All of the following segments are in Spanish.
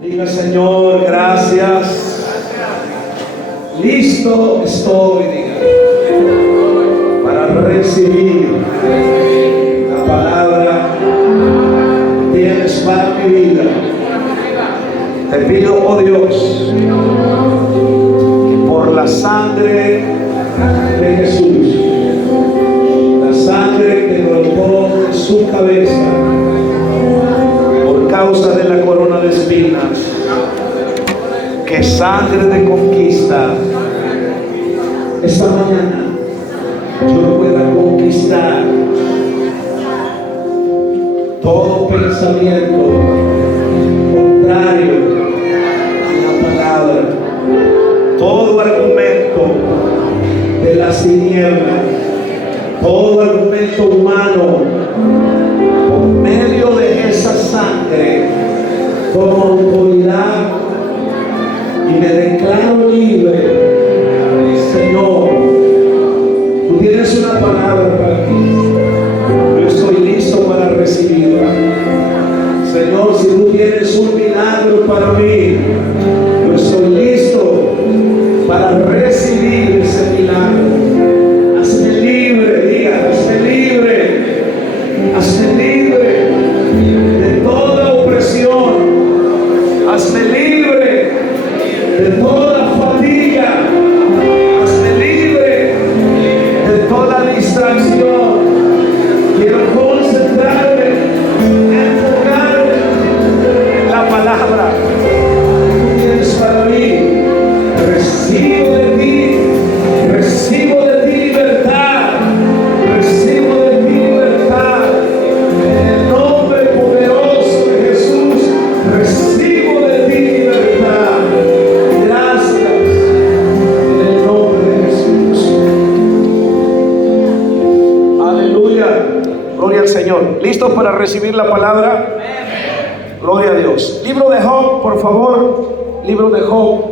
Diga: Señor, gracias. Listo estoy, diga, para recibir la palabra que tienes para mi vida. Te pido, oh Dios, que por la sangre de Jesús, la sangre que brotó de su cabeza por causa de la corona de espinas, que sangre de conquista, esta mañana yo pueda conquistar todo pensamiento contrario a la palabra, todo argumento de las tinieblas, todo argumento humano. Por medio de esa sangre tomo autoridad y me declaro libre. Señor, tú tienes una palabra para mí. Yo estoy listo para recibirla. Señor, si tú tienes un milagro para mí, yo estoy listo para recibir ese milagro. Hazme libre, diga, hazme libre. Hazme libre de toda opresión. Hazme libre de toda fatiga. Hazme libre de toda distracción. Quiero concentrarme, enfocarme en la palabra que tú tienes para mí. Recibo de ti libertad. Recibo de ti libertad. En el nombre poderoso de Jesús, recibo de ti libertad. Gracias. En el nombre de Jesús. Aleluya. Gloria al Señor. ¿Listos para recibir la palabra? Gloria a Dios. Libro de Job, por favor. Libro de Job,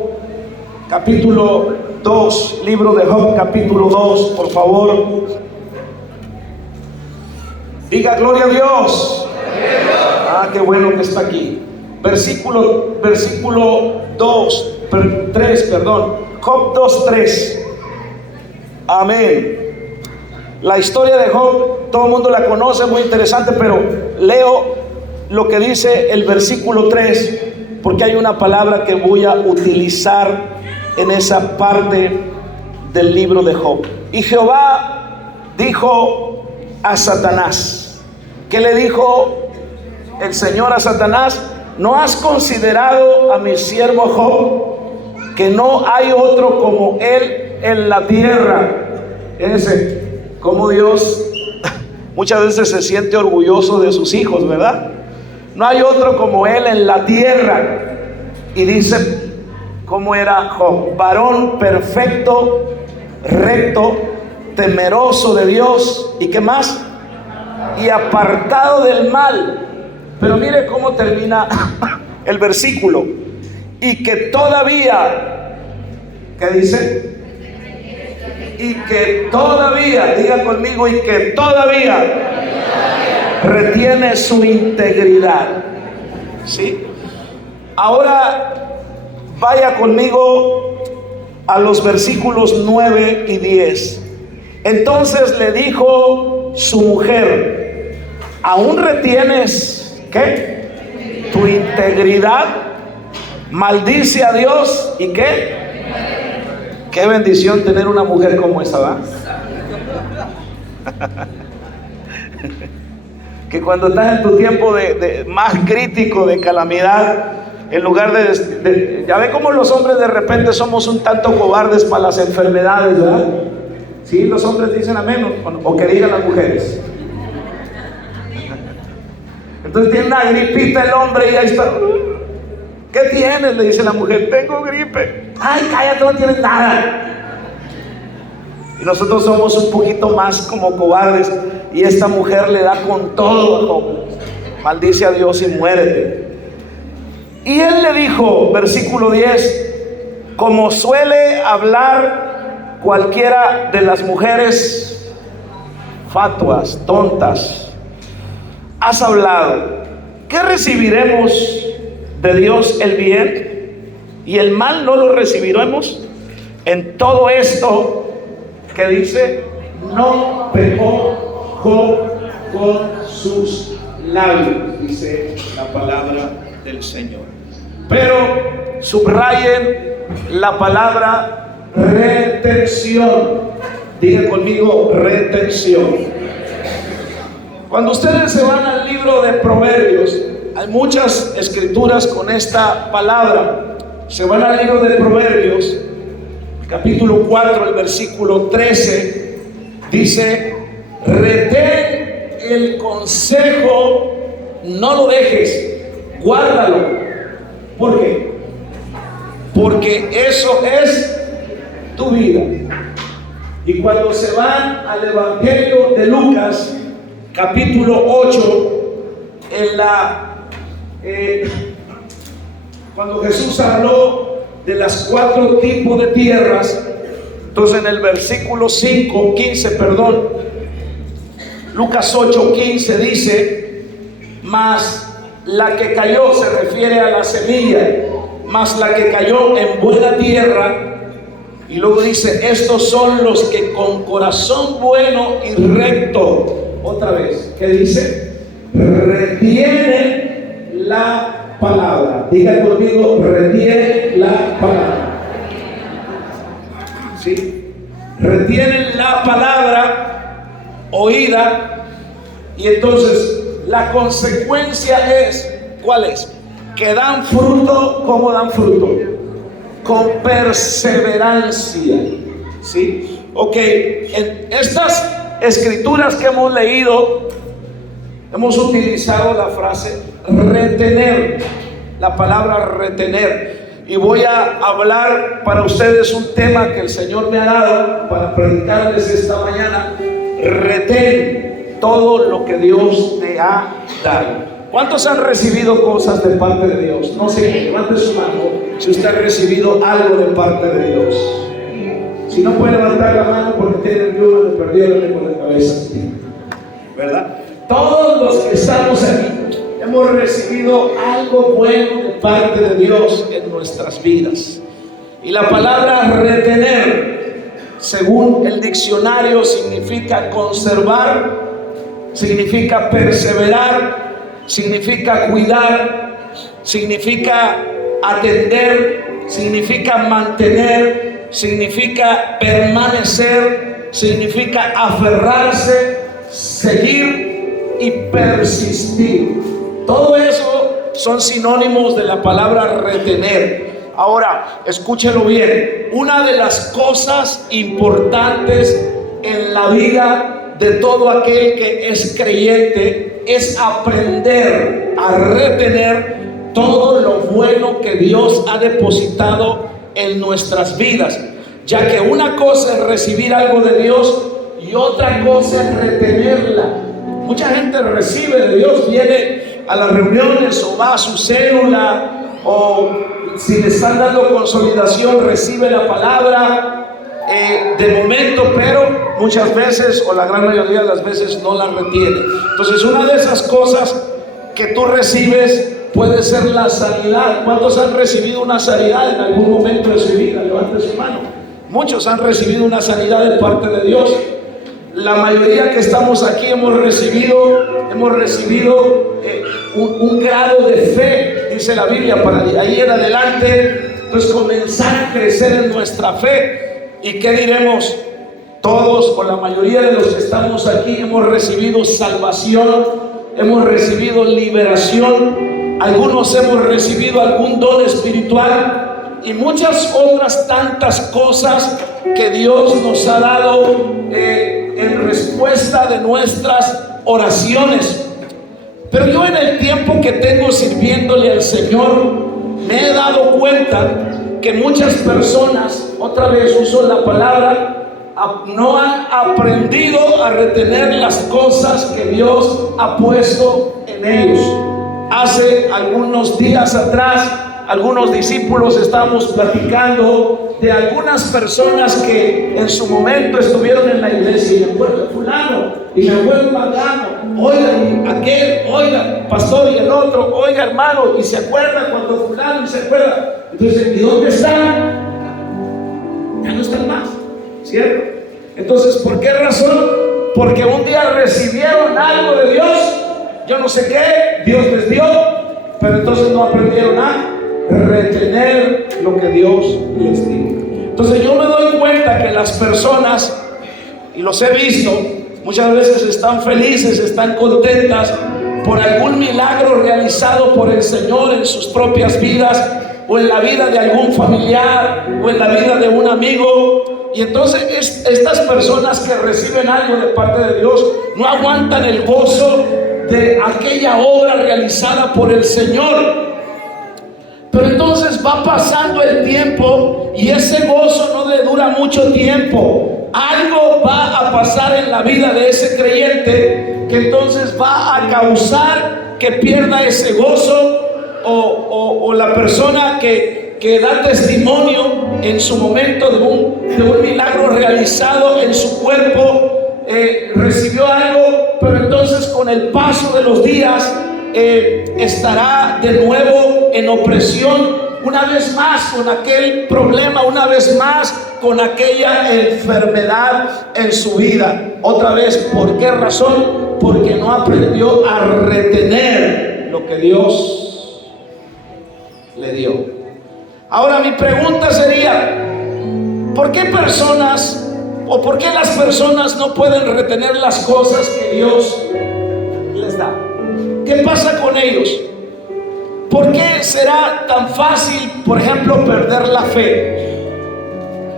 capítulo 2. Libro de Job, capítulo 2, por favor. Diga: gloria a Dios. Ah, qué bueno que está aquí. Versículo 3, Job 2:3. Amén. La historia de Job, todo el mundo la conoce, muy interesante, pero leo lo que dice el versículo 3, porque hay una palabra que voy a utilizar en esa parte del libro de Job. Y Jehová dijo a Satanás, ¿qué le dijo el Señor a Satanás? ¿No has considerado a mi siervo Job, que no hay otro como él en la tierra? Fíjense cómo Dios muchas veces se siente orgulloso de sus hijos, ¿verdad? No hay otro como él en la tierra. Y dice cómo era Job: varón perfecto, recto, temeroso de Dios. ¿Y qué más? Y apartado del mal. Pero mire cómo termina el versículo. Y que todavía, ¿qué dice? Y que todavía, diga conmigo, y que todavía retiene su integridad. ¿Sí? Ahora vaya conmigo a los versículos 9 y 10. Entonces le dijo su mujer: ¿aún retienes qué? Tu integridad. Maldice a Dios. ¿Y qué? Qué bendición tener una mujer como esa, ¿va? Que cuando estás en tu tiempo de más crítico, de calamidad, en lugar de ya ve cómo los hombres de repente somos un tanto cobardes para las enfermedades, ¿verdad? Sí, los hombres dicen amén, o que digan las mujeres. Entonces tiene una gripita el hombre y ahí está. ¿Qué tienes? Le dice la mujer: tengo gripe. Ay, cállate, no tienes nada. Y nosotros somos un poquito más como cobardes, y esta mujer le da con todo a Job. Maldice a Dios y muérete. Y él le dijo, versículo 10, como suele hablar cualquiera de las mujeres fatuas, tontas: has hablado, ¿qué recibiremos de Dios el bien y el mal no lo recibiremos. En todo esto que dice, no pecó Job con sus labios, dice la palabra del Señor. Pero subrayen la palabra retención. Diga conmigo, retención. Cuando ustedes se van al libro de Proverbios, hay muchas escrituras con esta palabra. Se van al libro de Proverbios, capítulo 4, el versículo 13, dice, retén el consejo, no lo dejes, guárdalo. ¿Por qué? Porque eso es tu vida. Y cuando se van al Evangelio de Lucas, capítulo 8, cuando Jesús habló de las 4 tipos de tierras, entonces en el versículo 15, Lucas 8:15 dice, mas la que cayó, se refiere a la semilla, mas la que cayó en buena tierra, y luego dice, estos son los que con corazón bueno y recto, otra vez, ¿qué dice? Retienen la palabra. Diga conmigo, retienen la palabra. ¿Sí? Retienen la palabra oída, y entonces la consecuencia es, ¿cuál es? Que dan fruto. ¿Cómo dan fruto? Con perseverancia. ¿Sí? Ok, en estas escrituras que hemos leído, hemos utilizado la frase retener, la palabra retener. Y voy a hablar para ustedes un tema que el Señor me ha dado para predicarles esta mañana. Retén todo lo que Dios te ha dado. ¿Cuántos han recibido cosas de parte de Dios? No sé, levante su mano si usted ha recibido algo de parte de Dios. Si no puede levantar la mano porque tiene el yugo, le perdió la lengua de cabeza, ¿verdad? Todos los que estamos aquí hemos recibido algo bueno de parte de Dios en nuestras vidas. Y la palabra retener, según el diccionario, significa conservar, significa perseverar, significa cuidar, significa atender, significa mantener, significa permanecer, significa aferrarse, seguir y persistir. Todo eso son sinónimos de la palabra retener. Ahora, escúchelo bien. Una de las cosas importantes en la vida de todo aquel que es creyente es aprender a retener todo lo bueno que Dios ha depositado en nuestras vidas, ya que una cosa es recibir algo de Dios y otra cosa es retenerla. Mucha gente recibe de Dios, viene a las reuniones o va a su célula, o si le están dando consolidación recibe la palabra de momento, pero muchas veces o la gran mayoría de las veces no la retiene. Entonces una de esas cosas que tú recibes puede ser la sanidad. ¿Cuántos han recibido una sanidad en algún momento de su vida? Levante su mano. Muchos han recibido una sanidad de parte de Dios. La mayoría que estamos aquí hemos recibido un grado de fe, dice la Biblia, para ahí en adelante pues comenzar a crecer en nuestra fe. ¿Y qué diremos? Todos o la mayoría de los que estamos aquí hemos recibido salvación, hemos recibido liberación, algunos hemos recibido algún don espiritual y muchas otras tantas cosas que Dios nos ha dado en respuesta de nuestras oraciones. Pero yo en el tiempo que tengo sirviéndole al Señor me he dado cuenta que muchas personas, otra vez uso la palabra, no han aprendido a retener las cosas que Dios ha puesto en ellos. Hace algunos días atrás algunos discípulos estábamos platicando de algunas personas que en su momento estuvieron en la iglesia. Y me acuerdo de fulano, y me acuerdo de Magano, oiga, y aquel, oiga, pastor, y el otro, oiga, hermano, y se acuerda cuando fulano, y se acuerda. Entonces, ¿y dónde están? Ya no están más, ¿cierto? Entonces, ¿por qué razón? Porque un día recibieron algo de Dios, yo no sé qué, Dios les dio, pero entonces no aprendieron a retener lo que Dios les dio. Entonces yo me doy cuenta que las personas, y los he visto, muchas veces están felices, están contentas por algún milagro realizado por el Señor en sus propias vidas, o en la vida de algún familiar, o en la vida de un amigo. Y entonces estas personas que reciben algo de parte de Dios no aguantan el gozo de aquella obra realizada por el Señor. Pero entonces va pasando el tiempo y ese gozo no le dura mucho tiempo. Algo va a pasar en la vida de ese creyente que entonces va a causar que pierda ese gozo, o la persona que da testimonio en su momento de un milagro realizado en su cuerpo, recibió algo, pero entonces con el paso de los días estará de nuevo en opresión, una vez más con aquel problema, una vez más con aquella enfermedad en su vida. Otra vez, ¿por qué razón? Porque no aprendió a retener lo que Dios le dio. Ahora mi pregunta sería, ¿por qué personas, o por qué las personas no pueden retener las cosas que Dios les da? ¿Qué pasa con ellos? ¿Por qué será tan fácil, por ejemplo, perder la fe?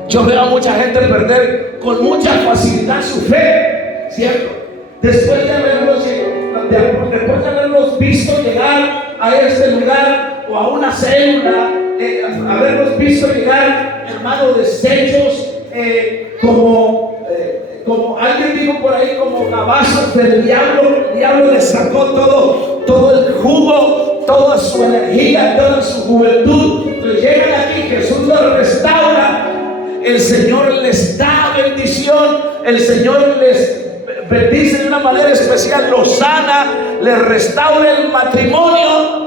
Yo veo a mucha gente perder con mucha facilidad su fe, ¿cierto? Después de haberlos visto llegar a este lugar o a una célula, haberlos visto llegar, hermano, deshechos, como alguien dijo por ahí, como cabazos del diablo. El diablo les sacó todo el jugo, toda su energía, toda su juventud. Entonces llegan aquí, Jesús los restaura, el Señor les da bendición, el Señor les bendice de una manera especial, los sana, les restaura el matrimonio,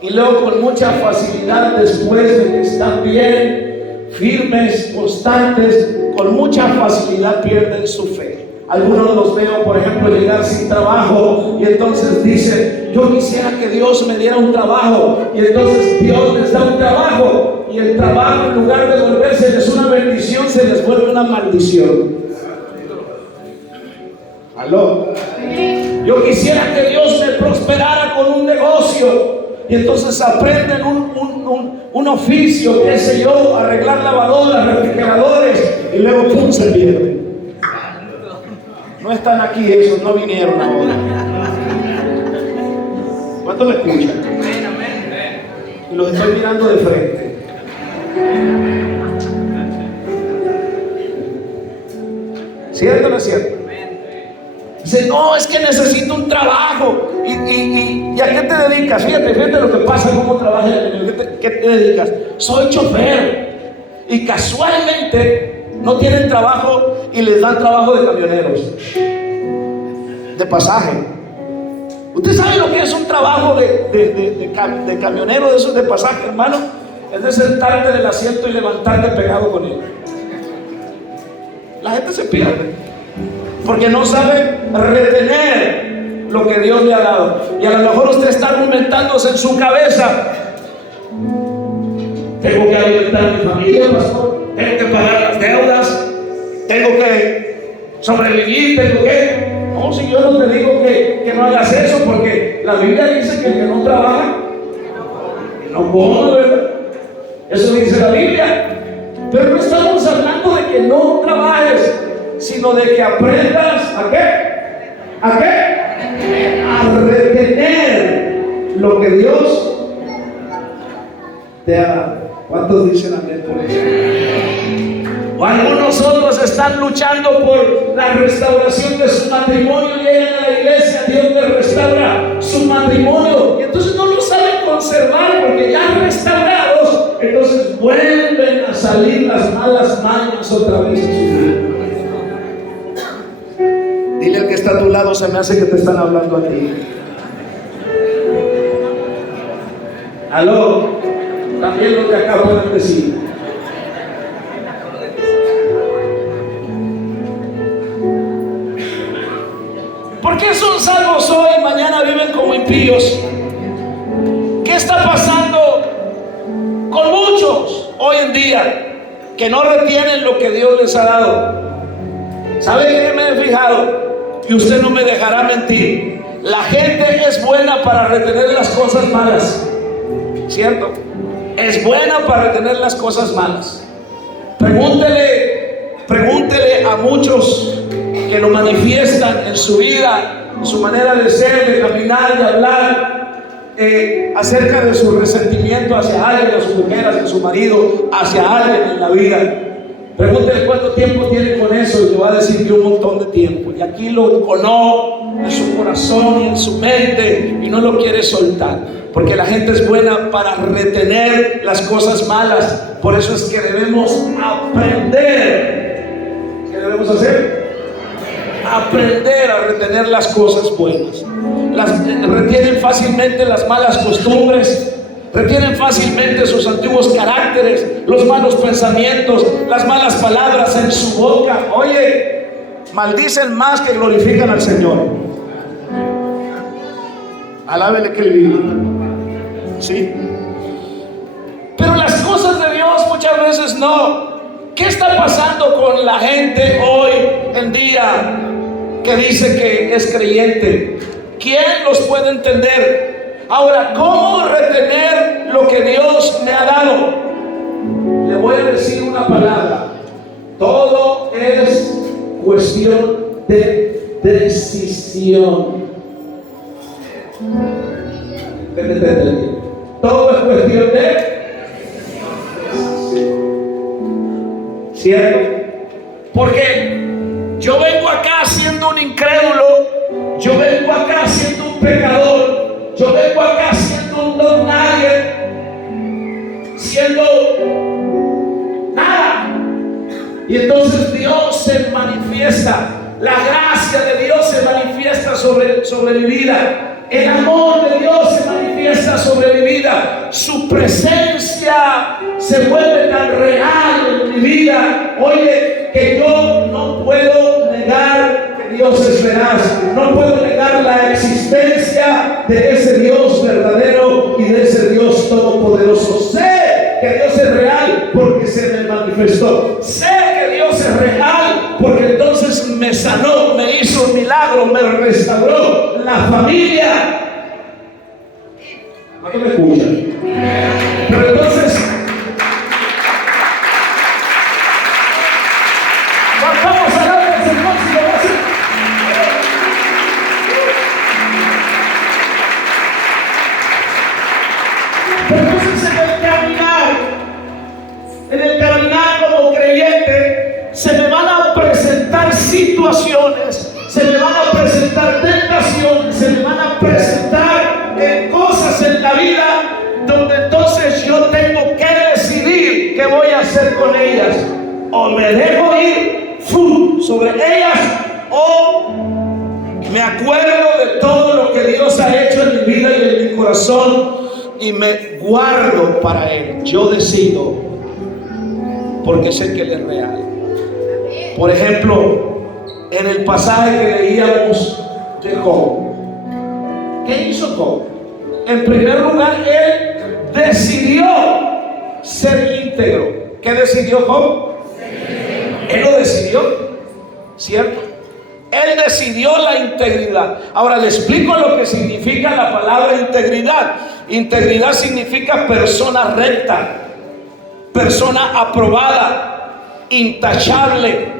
y luego con mucha facilidad, después de que están bien, firmes, constantes, con mucha facilidad pierden su fe. Algunos los veo, por ejemplo, llegar sin trabajo, y entonces dicen: yo quisiera que Dios me diera un trabajo, y entonces Dios les da un trabajo, y el trabajo, en lugar de volvérseles una bendición, se les vuelve una maldición. ¿Aló? Yo quisiera que Dios me prosperara con un negocio, y entonces aprenden un oficio, qué sé yo, arreglar lavadoras, refrigeradores, y luego ¡pum!, se pierden. No están aquí esos, no vinieron ahora. ¿Cuántos me escuchan? Y los estoy mirando de frente. ¿Cierto o no es cierto? Dice: no, es que necesito un trabajo. ¿Y a qué te dedicas? Fíjate lo que pasa, cómo trabajas. ¿Qué te dedicas? Soy chofer. Y casualmente no tienen trabajo y les dan trabajo de camioneros, de pasaje. ¿Usted sabe lo que es un trabajo de camionero de esos de pasaje, hermano? Es de sentarte en el asiento y levantarte pegado con él. La gente se pierde porque no sabe retener lo que Dios le ha dado. Y a lo mejor usted está argumentándose en su cabeza: tengo que alimentar a mi familia, pastor, tengo que pagar las deudas, tengo que sobrevivir, tengo que... No, si yo no te digo que no hagas eso, porque la Biblia dice que el que no trabaja no come, ¿verdad? Eso dice la Biblia. Pero no estamos hablando de que no trabajes, sino de que aprendas ¿a qué? ¿A qué? A retener lo que Dios te ha dado. ¿Cuántos dicen amén por eso? O algunos otros están luchando por la restauración de su matrimonio, llegan a la iglesia, Dios les restaura su matrimonio, y entonces no lo saben conservar, porque ya restaurados, entonces vuelven a salir las malas mañas otra vez en su vida. Dile al que está a tu lado, se me hace que te están hablando a ti. Aló, también lo que acabo de decir. ¿Por qué son salvos hoy, mañana viven como impíos? ¿Qué está pasando con muchos hoy en día que no retienen lo que Dios les ha dado? ¿Sabe qué me he fijado? Y usted no me dejará mentir. La gente es buena para retener las cosas malas, ¿cierto? Es buena para retener las cosas malas. Pregúntele a muchos que lo manifiestan en su vida, en su manera de ser, de caminar, de hablar, acerca de su resentimiento hacia alguien, a su mujer, hacia su marido, hacia alguien en la vida. Pregúntele cuánto tiempo tiene con eso y le va a decir que un montón de tiempo. Y aquí lo enconó en su corazón y en su mente y no lo quiere soltar. Porque la gente es buena para retener las cosas malas. Por eso es que debemos aprender. ¿Qué debemos hacer? Aprender a retener las cosas buenas. Retienen fácilmente las malas costumbres. Retienen fácilmente sus antiguos caracteres, los malos pensamientos, las malas palabras en su boca. Oye, maldicen más que glorifican al Señor. Alábele que le vive. ¿Sí? Pero las cosas de Dios muchas veces no. ¿Qué está pasando con la gente hoy en día que dice que es creyente? ¿Quién los puede entender? Ahora, ¿cómo retener lo que Dios me ha dado? Le voy a decir una palabra. Todo es cuestión de decisión. Todo es cuestión de decisión. ¿Cierto? Porque yo vengo acá siendo un incrédulo, yo vengo acá siendo un pecador, yo vengo acá siendo un don nadie, siendo nada. Y entonces Dios se manifiesta, la gracia de Dios se manifiesta sobre mi vida. El amor de Dios se manifiesta sobre mi vida. Su presencia se vuelve tan real en mi vida. Oye, que yo no puedo negar que Dios es veraz. No puedo negar la existencia de ese Dios verdadero y de ese Dios todopoderoso. Sé que Dios es real porque se me manifestó. Sé que Dios es real porque entonces me sanó, me hizo un milagro, me restauró la familia. ¿A qué me escuchan? Pero entonces vamos a darle al Señor si lo va a hacer. Pero entonces en el caminar como creyente, se me van a presentar situaciones, se me van a presentar tentaciones, se me van a presentar cosas en la vida donde entonces yo tengo que decidir qué voy a hacer con ellas. O me dejo ir sobre ellas, o me acuerdo de todo lo que Dios ha hecho en mi vida y en mi corazón y me guardo para Él. Yo decido porque sé que Él es real. Por ejemplo, en el pasaje que leíamos de Job, ¿qué hizo Job? En primer lugar, él decidió ser íntegro. ¿Qué decidió Job? Él lo decidió, ¿cierto? Él decidió la integridad. Ahora le explico lo que significa la palabra integridad. Integridad significa persona recta, persona aprobada, intachable.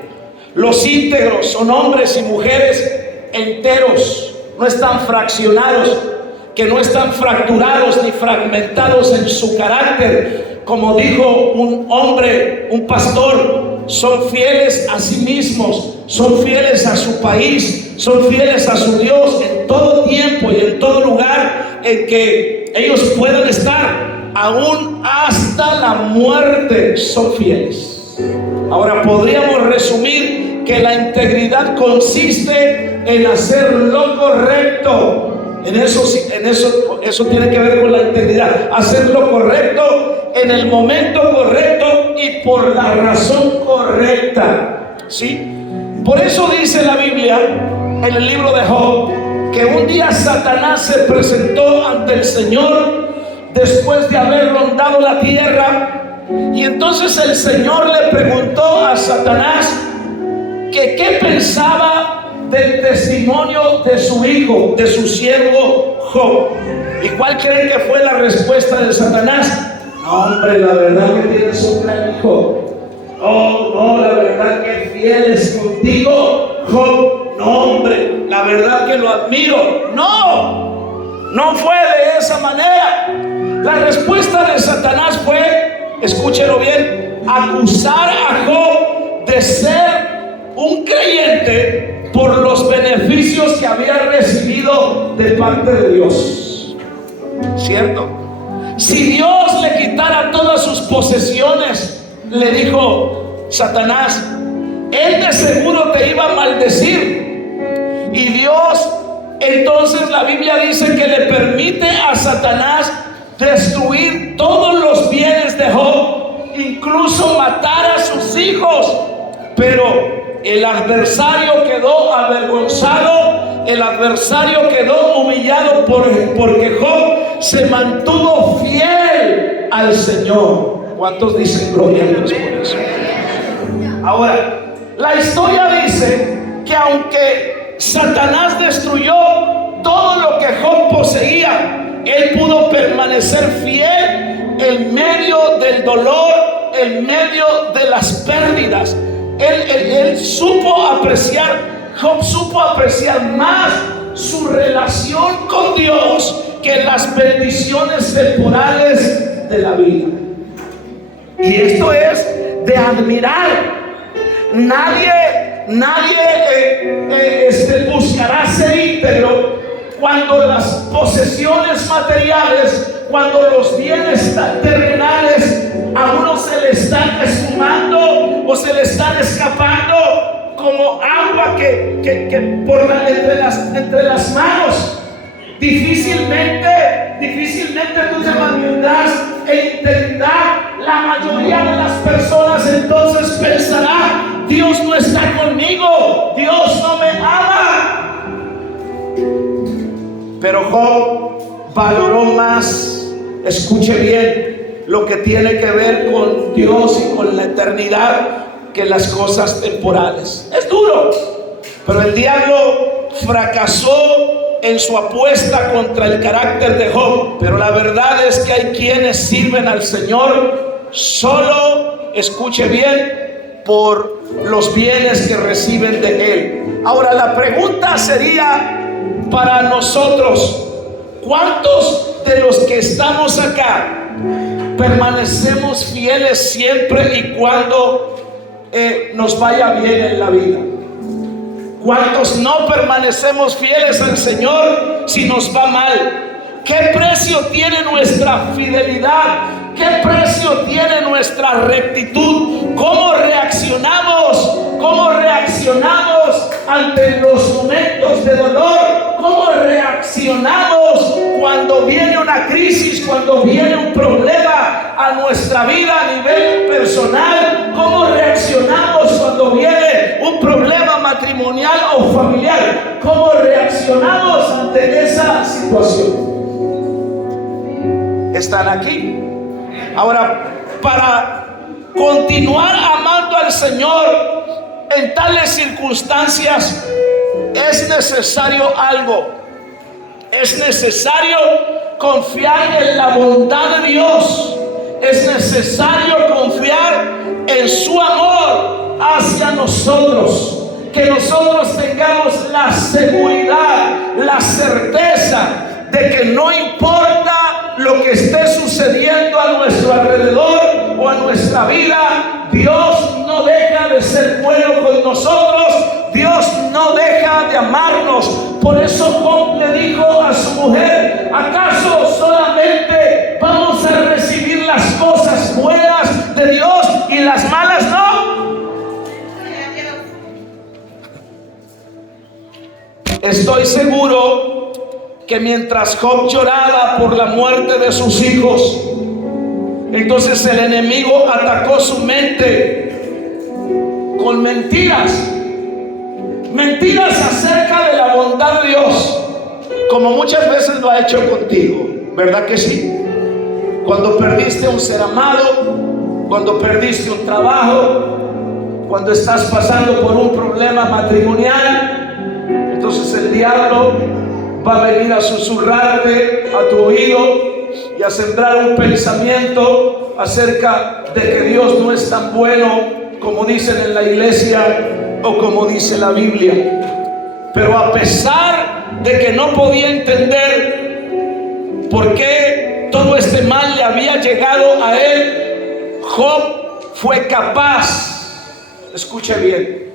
Los íntegros son hombres y mujeres enteros, no están fraccionados, que no están fracturados ni fragmentados en su carácter. Como dijo un hombre, un pastor, son fieles a sí mismos, son fieles a su país, son fieles a su Dios en todo tiempo y en todo lugar en que ellos puedan estar aún hasta la muerte, son fieles. Ahora podríamos resumir que la integridad consiste en hacer lo correcto. Eso tiene que ver con la integridad. Hacer lo correcto en el momento correcto y por la razón correcta. ¿Sí? Por eso dice la Biblia en el libro de Job que un día Satanás se presentó ante el Señor después de haber rondado la tierra. Y entonces el Señor le preguntó a Satanás que qué pensaba del testimonio de su hijo, de su siervo Job. ¿Y cuál creen que fue la respuesta de Satanás? No, hombre, la verdad que tienes un gran hijo. No, la verdad que fiel es contigo, Job. No, hombre, la verdad que lo admiro. No fue de esa manera. La respuesta de Satanás fue, escúchelo bien, acusar a Job de ser un creyente por los beneficios que había recibido de parte de Dios. ¿Cierto? Si Dios le quitara todas sus posesiones, le dijo Satanás, él de seguro te iba a maldecir. Y Dios, entonces la Biblia dice que le permite a Satanás destruir todos los bienes de Job, incluso matar a sus hijos. Pero el adversario quedó avergonzado, el adversario quedó humillado porque Job se mantuvo fiel al Señor. ¿Cuántos dicen gloria a Dios por eso? Ahora, la historia dice que aunque Satanás destruyó todo lo que Job poseía, él pudo permanecer fiel en medio del dolor, en medio de las pérdidas. Él supo apreciar, Job supo apreciar más su relación con Dios que las bendiciones temporales de la vida. Y esto es de admirar. Nadie buscará ser íntegro cuando las posesiones materiales, cuando los bienes terrenales a uno se le están esfumando o se le están escapando como agua que por entre las manos. Difícilmente tú te mantendrás en integridad. La mayoría de las personas entonces pensará, Dios no está conmigo, Dios no me ama. Pero Job valoró más, escuche bien, lo que tiene que ver con Dios y con la eternidad que las cosas temporales. Es duro, pero el diablo fracasó en su apuesta contra el carácter de Job. Pero la verdad es que hay quienes sirven al Señor solo, escuche bien, por los bienes que reciben de Él. Ahora la pregunta sería para nosotros: ¿cuántos de los que estamos acá permanecemos fieles siempre y cuando nos vaya bien en la vida? ¿Cuántos no permanecemos fieles al Señor si nos va mal? ¿Qué precio tiene nuestra fidelidad? ¿Qué precio tiene nuestra rectitud? ¿Cómo reaccionamos? ¿Cómo reaccionamos ante los momentos de dolor? ¿Cómo reaccionamos cuando viene una crisis, cuando viene un problema a nuestra vida a nivel personal? ¿Cómo reaccionamos cuando viene un problema matrimonial o familiar? ¿Cómo reaccionamos ante esa situación? Están aquí. Ahora, para continuar amando al Señor en tales circunstancias, es necesario algo. Es necesario confiar en la bondad de Dios. Es necesario confiar en su amor hacia nosotros. Que nosotros tengamos la seguridad, la certeza de que no importa lo que esté sucediendo a nuestro alrededor o a nuestra vida, Dios no deja de ser bueno con nosotros, Dios no deja de amarnos. Por eso Job le dijo a su mujer: ¿acaso solamente estoy seguro que mientras Job lloraba por la muerte de sus hijos, entonces el enemigo atacó su mente con mentiras acerca de la bondad de Dios, como muchas veces lo ha hecho contigo, ¿verdad que sí? Cuando perdiste un ser amado, cuando perdiste un trabajo, cuando estás pasando por un problema matrimonial, entonces el diablo va a venir a susurrarte a tu oído y a sembrar un pensamiento acerca de que Dios no es tan bueno como dicen en la iglesia o como dice la Biblia. Pero a pesar de que no podía entender por qué todo este mal le había llegado a él, Job fue capaz, escuche bien,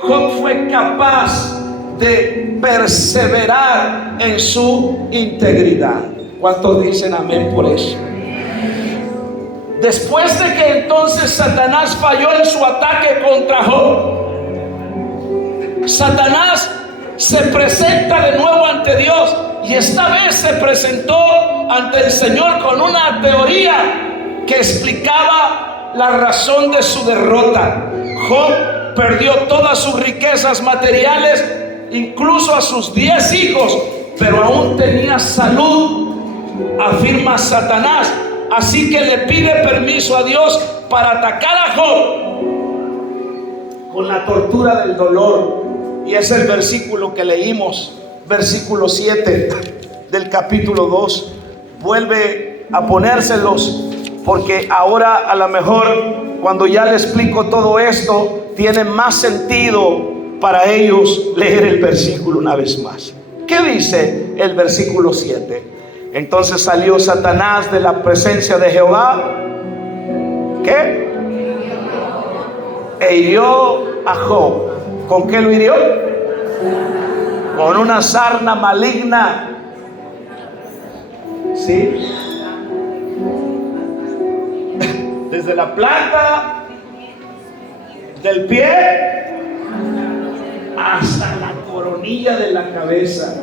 Job fue capaz de perseverar en su integridad. ¿Cuántos dicen amén por eso? Después de que entonces Satanás falló en su ataque contra Job, Satanás se presenta de nuevo ante Dios, y esta vez se presentó ante el Señor con una teoría que explicaba la razón de su derrota. Job perdió todas sus riquezas materiales, incluso a sus 10 hijos, pero aún tenía salud, afirma Satanás. Así que le pide permiso a Dios para atacar a Job con la tortura del dolor. Y es el versículo que leímos, versículo 7 del capítulo 2. Vuelve a ponérselos, porque ahora a lo mejor cuando ya le explico todo esto, tiene más sentido para ellos leer el versículo una vez más. ¿Qué dice el versículo 7? Entonces salió Satanás de la presencia de Jehová. ¿Qué? E hirió a Job. ¿Con qué lo hirió? Con una sarna maligna. ¿Sí? Desde la planta del pie hasta la coronilla de la cabeza.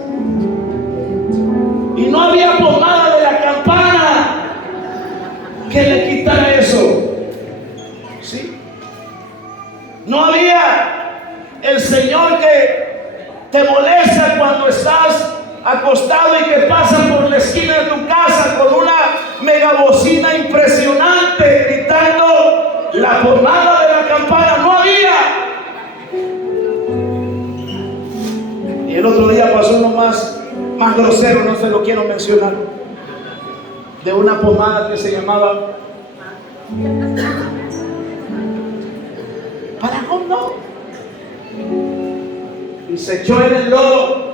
Y no había pomada de la campana que le quitara eso. ¿Sí? No había el Señor que te molesta cuando estás acostado y que pasa por la esquina de tu casa con una megabocina impresionante gritando la pomada de la campana. No había. Y el otro día pasó uno más grosero, no se lo quiero mencionar, de una pomada que se llamaba Paragón, no, y se echó en el lodo,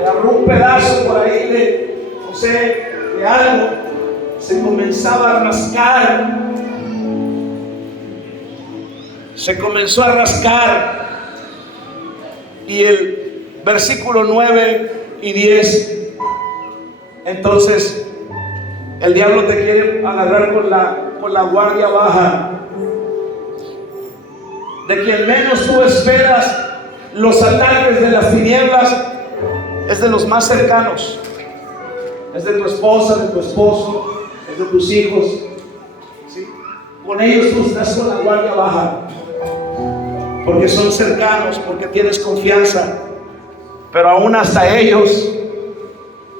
agarró un pedazo por ahí de, no sé, de algo, se comenzaba a rascar, se comenzó a rascar, y el versículo 9 y 10, entonces el diablo te quiere agarrar con la guardia baja. De quien menos tú esperas los ataques de las tinieblas, es de los más cercanos, es de tu esposa, de tu esposo, es de tus hijos, ¿sí? Con ellos tú estás con la guardia baja, porque son cercanos, porque tienes confianza. Pero aún hasta ellos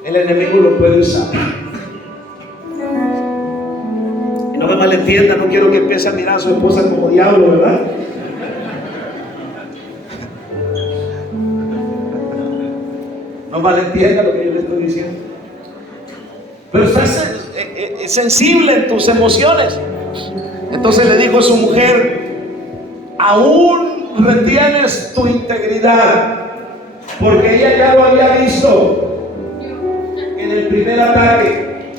el enemigo lo puede usar. Y no me malentienda, no quiero que empiece a mirar a su esposa como diablo, ¿verdad? No malentienda lo que yo le estoy diciendo. Pero estás sensible en tus emociones. Entonces le dijo a su mujer: aún retienes tu integridad, porque ella ya lo había visto en el primer ataque,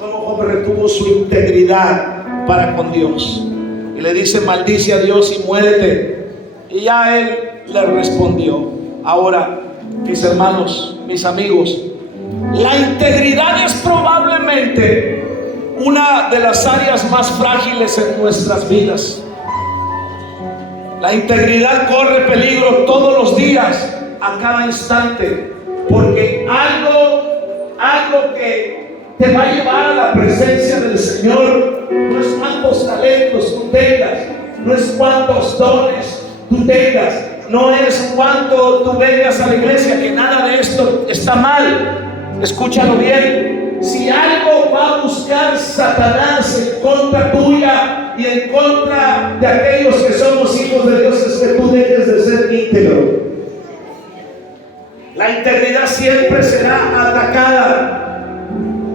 como Job retuvo su integridad para con Dios. Y le dice: maldice a Dios y muérete. Y ya él le respondió. Ahora, mis hermanos, mis amigos, la integridad es probablemente una de las áreas más frágiles en nuestras vidas. La integridad corre peligro todos los días a cada instante, porque algo que te va a llevar a la presencia del Señor no es cuántos talentos tú tengas, no es cuántos dones tú tengas, no es cuánto tú vengas a la iglesia, que nada de esto está mal. Escúchalo bien. Si algo va a buscar Satanás en contra tuya y en contra de aquellos que somos hijos de Dios, es que tú dejes de ser íntegro. La integridad siempre será atacada.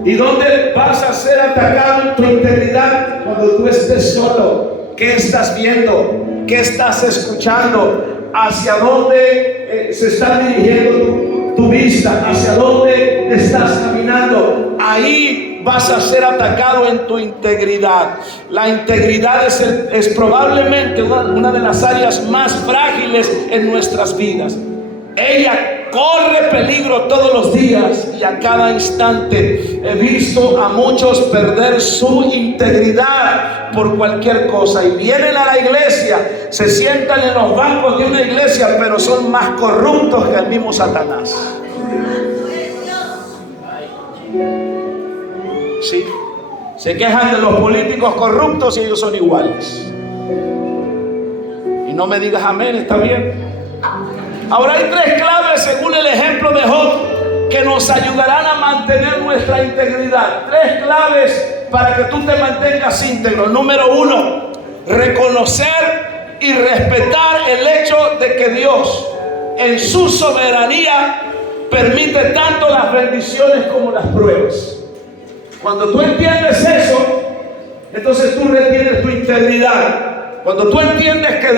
¿Y dónde vas a ser atacado en tu integridad? Cuando tú estés solo. ¿Qué estás viendo? ¿Qué estás escuchando? ¿Hacia dónde se está dirigiendo tu vista? ¿Hacia dónde estás caminando? Ahí vas a ser atacado en tu integridad. La integridad es probablemente una de las áreas más frágiles en nuestras vidas. Ella corre peligro todos los días y a cada instante. He visto a muchos perder su integridad por cualquier cosa y vienen a la iglesia, se sientan en los bancos de una iglesia, pero son más corruptos que el mismo Satanás. Sí, se quejan de los políticos corruptos y ellos son iguales. Y no me digas amén, está bien. Ahora hay 3 claves según el ejemplo de Job que nos ayudarán a mantener nuestra integridad. 3 claves para que tú te mantengas íntegro. Número 1, reconocer y respetar el hecho de que Dios en su soberanía permite tanto las bendiciones como las pruebas. Cuando tú entiendes eso, entonces tú retienes tu integridad. Cuando tú entiendes que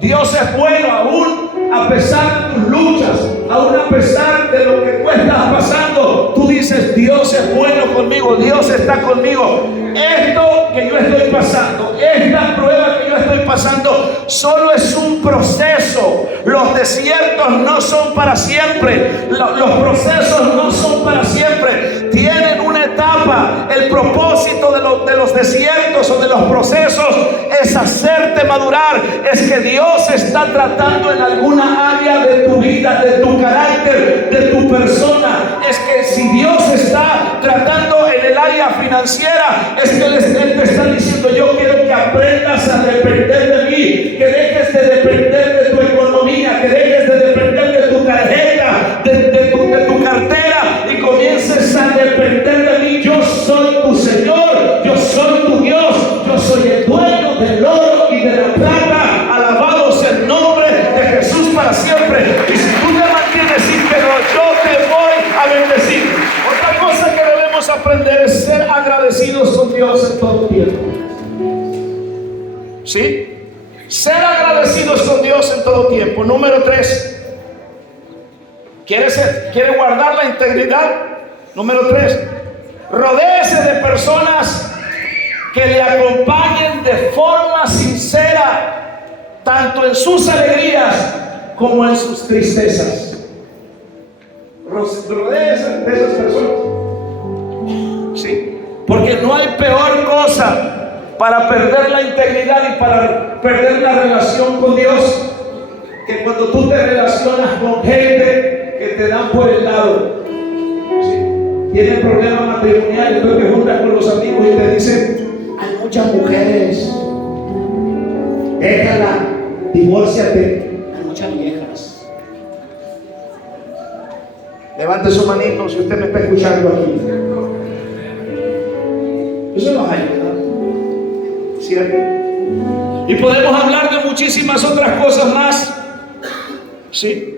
Dios es bueno aún a pesar de tus luchas, aún a pesar de lo que tú estás pasando, tú dices: Dios es bueno conmigo, Dios está conmigo. Esto que yo estoy pasando, esta prueba que yo estoy pasando, solo es un proceso. Los desiertos no son para siempre, los procesos no son para siempre, tienen una etapa. El propósito de los desiertos o de los procesos es hacerte madurar, es que Dios está tratando en alguna área de tu vida, de tu carácter, de tu persona. Es que si Dios está tratando en el área financiera, es que Él te está diciendo: yo quiero que aprendas a depender de mí, que dejes de depender de tu economía, que dejes de depender de tu tarjeta, de tu cartera, y comiences a depender de mí. Yo soy tu Señor, yo soy tu Dios, yo soy el dueño del oro y de la plata. Alabado sea el nombre de Jesús para siempre. Y si tú te mantienes íntegro, yo te voy a bendecir. Otra cosa que debemos aprender es ser agradecidos con Dios en todo tiempo. ¿Sí? Ser agradecidos con Dios en todo tiempo. Número 3. ¿Quiere guardar la integridad? Número 3. Rodéese de personas que le acompañen de forma sincera, tanto en sus alegrías como en sus tristezas. Rodéese de esas personas. Sí, porque no hay peor cosa para perder la integridad y para perder la relación con Dios que cuando tú te relacionas con gente que te dan por el lado. ¿Sí? Tienen problemas matrimoniales, tú te juntas con los amigos y te dicen: hay muchas mujeres, déjala, divórciate. Hay muchas viejas. Levante su manito si usted me está escuchando aquí. Eso nos ayuda, ¿cierto? Y podemos hablar de muchísimas otras cosas más. Sí.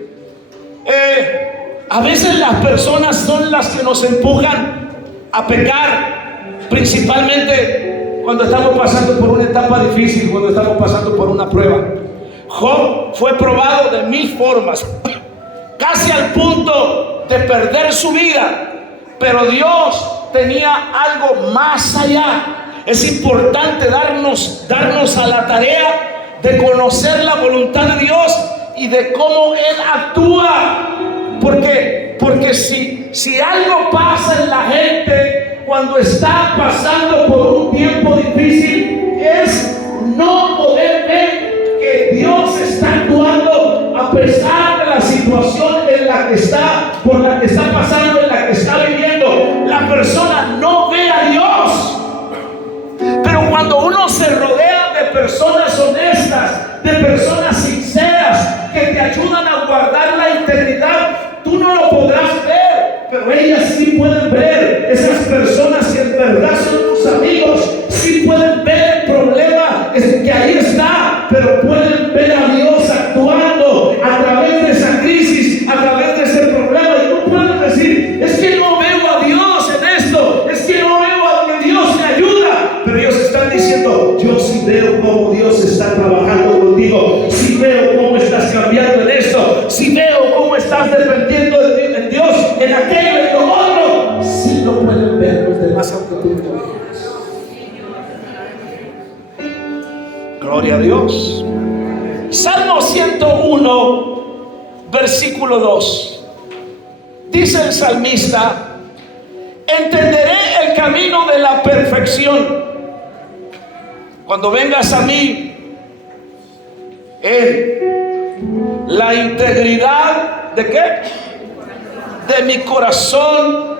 A veces las personas son las que nos empujan a pecar, principalmente cuando estamos pasando por una etapa difícil, cuando estamos pasando por una prueba. Job fue probado de 1000 formas, casi al punto de perder su vida, pero Dios tenía algo más allá. Es importante darnos a la tarea de conocer la voluntad de Dios y de cómo Él actúa. Porque si algo pasa en la gente cuando está pasando por un tiempo difícil, es no poder ver que Dios está actuando a pesar de las ellas sí pueden ver, esas personas que en verdad son tus amigos, sí pueden ver el problema, es que ahí está, pero pueden ver a Dios actuando a través de esa crisis, a través de ese problema. Y tú puedes decir, es que no veo a Dios en esto, es que no veo a que Dios me ayuda, pero ellos están diciendo, yo sí veo cómo Dios está trabajando contigo, sí veo cómo estás cambiando en esto, sí veo cómo estás dependiendo de Dios en aquello y lo otro. Sí lo pueden ver los demás, aunque tú no lo veas. Gloria a Dios. Salmo 101, versículo 2. Dice el salmista: entenderé el camino de la perfección. Cuando vengas a mí en la integridad de ¿qué? De mi corazón,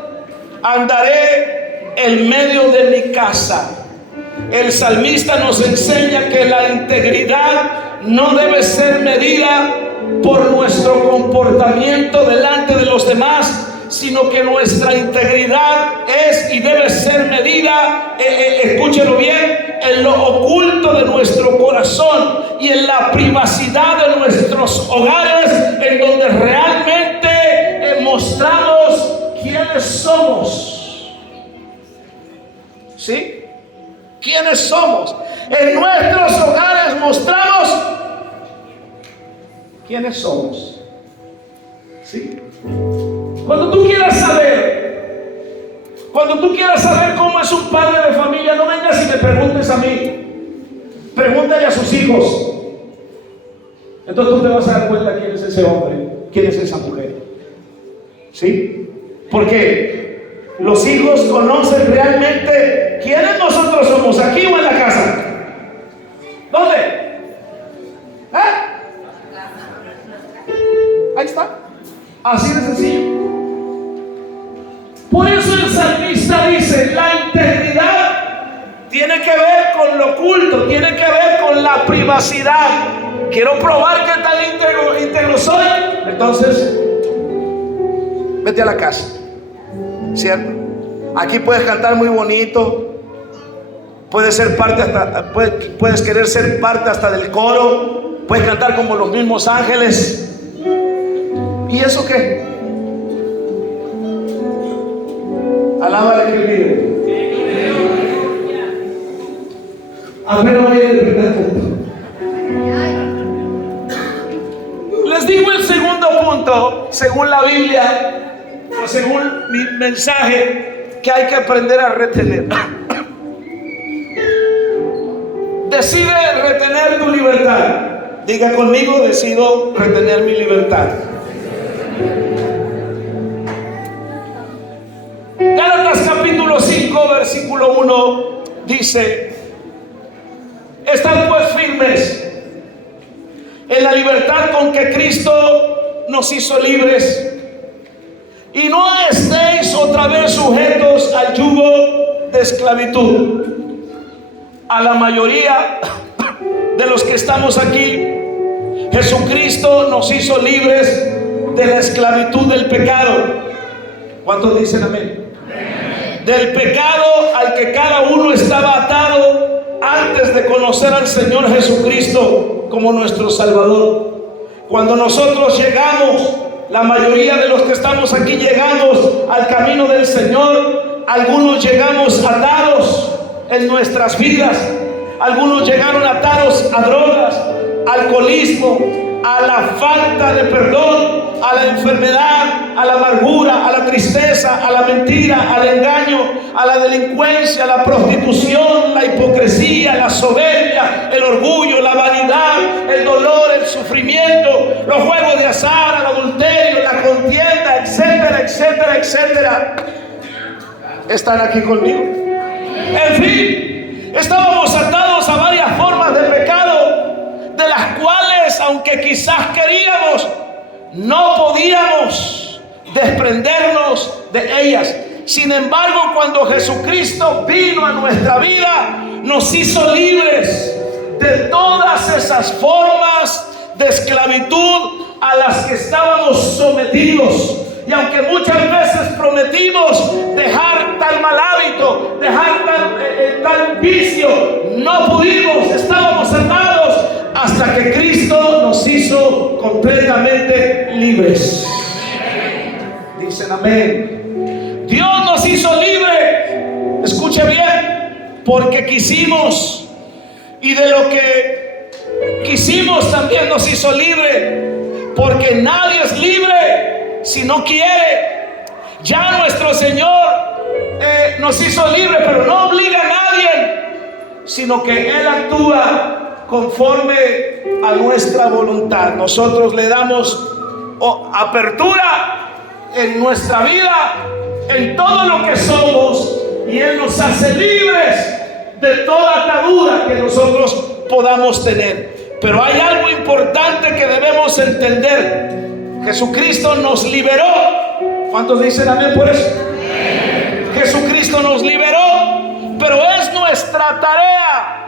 andaré en medio de mi casa. El salmista nos enseña que la integridad no debe ser medida por nuestro comportamiento delante de los demás, sino que nuestra integridad es y debe ser medida, escúchelo bien, en lo oculto de nuestro corazón y en la privacidad de nuestros hogares, en donde realmente mostramos quiénes somos. ¿Sí? ¿Quiénes somos? En nuestros hogares mostramos quiénes somos. ¿Sí? Cuando tú quieras saber cómo es un padre de familia, no vengas y me preguntes a mí. Pregúntale a sus hijos. Entonces tú te vas a dar cuenta quién es ese hombre, quién es esa mujer. ¿Sí? Porque los hijos conocen realmente quiénes nosotros somos, aquí o en la casa. ¿Dónde? Ahí está. Así de sencillo. Por eso el salmista dice, la integridad tiene que ver con lo oculto, tiene que ver con la privacidad. Quiero probar qué tan íntegro soy. Entonces, vete a la casa, ¿cierto? Aquí puedes cantar muy bonito, puedes ser parte hasta, puedes querer ser parte hasta del coro, puedes cantar como los mismos ángeles. ¿Y eso qué? Alábale que vive. Apenas voy a interpretar punto. Les digo el segundo punto, según la Biblia, o según mi mensaje, que hay que aprender a retener. Decide retener tu libertad. Diga conmigo, decido retener mi libertad. Gálatas capítulo 5, versículo 1 dice: estad pues firmes en la libertad con que Cristo nos hizo libres, y no estéis otra vez sujetos al yugo de esclavitud. A la mayoría de los que estamos aquí, Jesucristo nos hizo libres de la esclavitud del pecado. ¿Cuántos dicen amén? Del pecado al que cada uno estaba atado antes de conocer al Señor Jesucristo como nuestro Salvador. Cuando nosotros llegamos, la mayoría de los que estamos aquí llegamos al camino del Señor, algunos llegamos atados en nuestras vidas, algunos llegaron atados a drogas, alcoholismo, a la falta de perdón, a la enfermedad, a la amargura, a la tristeza, a la mentira, al engaño, a la delincuencia, a la prostitución, la hipocresía, la soberbia, el orgullo, la vanidad, el dolor, el sufrimiento, los juegos de azar, el adulterio, la contienda, etcétera, etcétera, etcétera. ¿Están aquí conmigo? En fin, estábamos atados a varias formas de pecado, de las cuales, aunque quizás queríamos, no podíamos desprendernos de ellas. Sin embargo, cuando Jesucristo vino a nuestra vida, nos hizo libres de todas esas formas de esclavitud a las que estábamos sometidos. Y aunque muchas veces prometimos dejar tal mal hábito, dejar tal vicio, no pudimos, estábamos atados hasta que Cristo nos hizo completamente libres. Dicen amén. Dios nos hizo libres, escuche bien, porque quisimos. Y de lo que quisimos también nos hizo libre, porque nadie es libre si no quiere. Ya nuestro Señor nos hizo libre, pero no obliga a nadie, sino que Él actúa conforme a nuestra voluntad. Nosotros le damos apertura en nuestra vida, en todo lo que somos, y Él nos hace libres de toda atadura que nosotros podamos tener. Pero hay algo importante que debemos entender. Jesucristo nos liberó. ¿Cuántos dicen amén por eso? Jesucristo nos liberó, pero es nuestra tarea.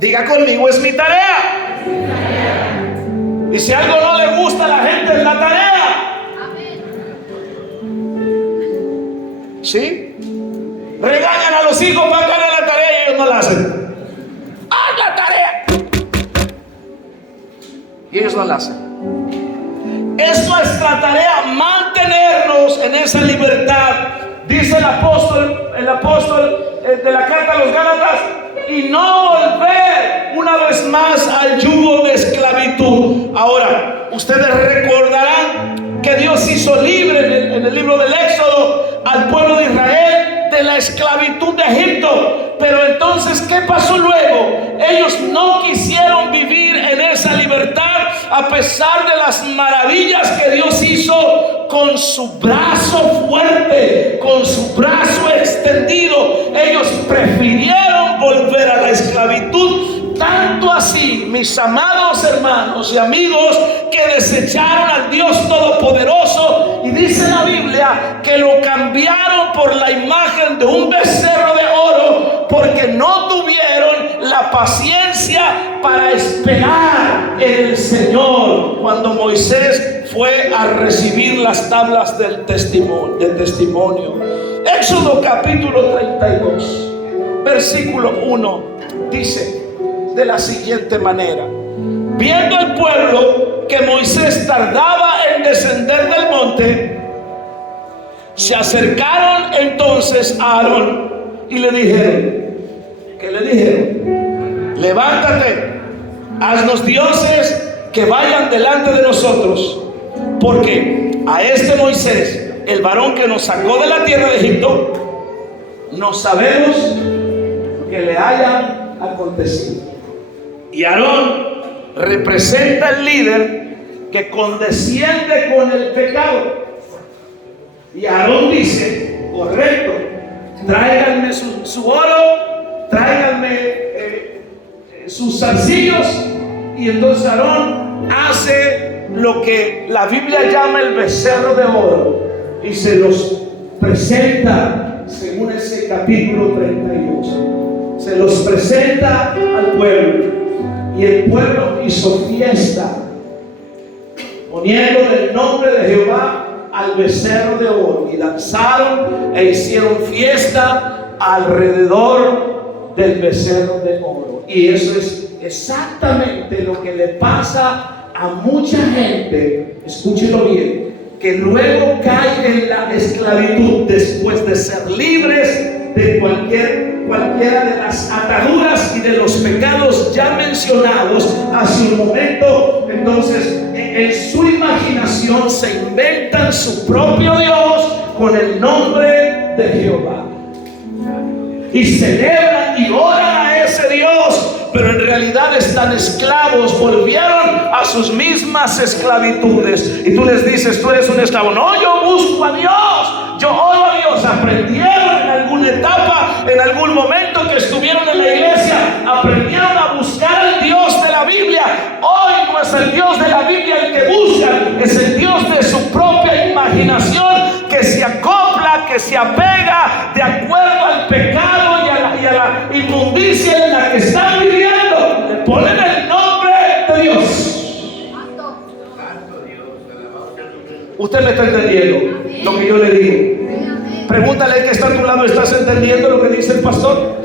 Diga conmigo, es mi tarea. Y si algo no le gusta a la gente, es la tarea. ¿Sí? Regañan a los hijos para que hagan la tarea y ellos no la hacen. ¡Haz la tarea! Y ellos no la hacen. Es nuestra tarea mantenernos en esa libertad. Dice el apóstol de la carta a los Gálatas, y no volver una vez más al yugo de esclavitud. Ahora, ustedes recordarán que Dios hizo libre en el libro del Éxodo al pueblo de Israel de la esclavitud de Egipto. Pero entonces, ¿qué pasó luego? Ellos no quisieron vivir en esa libertad a pesar de las maravillas que Dios hizo con su brazo fuerte, con su brazo extendido. Ellos prefirieron volver a la esclavitud. Tanto así, mis amados hermanos y amigos, que desecharon al Dios Todopoderoso, y dice la Biblia que lo cambiaron por la imagen de un becerro de oro, porque no tuvieron la paciencia para esperar en el Señor cuando Moisés fue a recibir las tablas del testimonio. Éxodo capítulo 32, versículo 1, dice de la siguiente manera: viendo el pueblo que Moisés tardaba en descender del monte, se acercaron entonces a Aarón y le dijeron, ¿qué le dijeron? Levántate, haznos dioses que vayan delante de nosotros, porque a este Moisés, el varón que nos sacó de la tierra de Egipto, no sabemos que le haya acontecido. Y Aarón representa al líder que condesciende con el pecado. Y Aarón dice, correcto, tráiganme su oro, tráiganme sus zarcillos. Y entonces Aarón hace lo que la Biblia llama el becerro de oro y se los presenta según ese capítulo 32. Se los presenta al pueblo. Y el pueblo hizo fiesta, poniendo el nombre de Jehová al becerro de oro, y danzaron e hicieron fiesta alrededor del becerro de oro. Y eso es exactamente lo que le pasa a mucha gente, escúchelo bien, que luego cae en la esclavitud después de ser libres de cualquiera de las ataduras y de los pecados ya mencionados hace un momento. Entonces, en su imaginación se inventan su propio Dios con el nombre de Jehová, y celebran y oran a ese Dios, pero en realidad están esclavos, volvieron a sus mismas esclavitudes. Y tú les dices, tú eres un esclavo. No, yo busco a Dios, yo oro a Dios. Aprendieron en alguna etapa, en algún momento que estuvieron en la iglesia, aprendieron a buscar al Dios de la Biblia. Hoy no es el Dios de la Biblia el que buscan, es el Dios de su propia imaginación, que se acopla, que se apega de acuerdo al pecado y a la inmundicia en la que están viviendo. Le ponen el nombre de Dios. Usted me está entendiendo. lo que yo le digo. Pregúntale al que está a tu lado, ¿estás entendiendo lo que dice el pastor?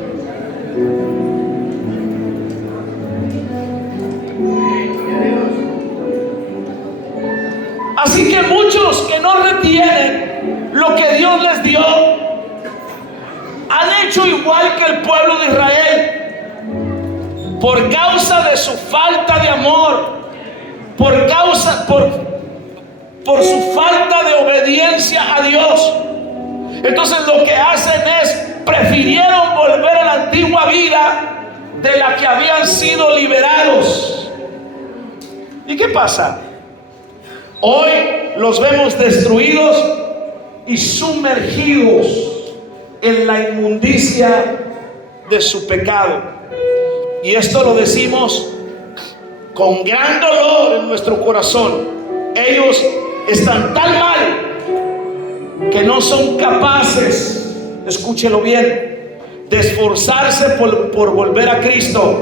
Así que muchos que no retienen lo que Dios les dio han hecho igual que el pueblo de Israel. Por causa de su falta de amor, por su falta de obediencia a Dios, entonces lo que hacen es, prefirieron volver a la antigua vida de la que habían sido liberados. ¿Y qué pasa? Hoy los vemos destruidos y sumergidos en la inmundicia de su pecado. Y esto lo decimos con gran dolor en nuestro corazón. Ellos están tan mal que no son capaces, escúchelo bien, de esforzarse por volver a Cristo.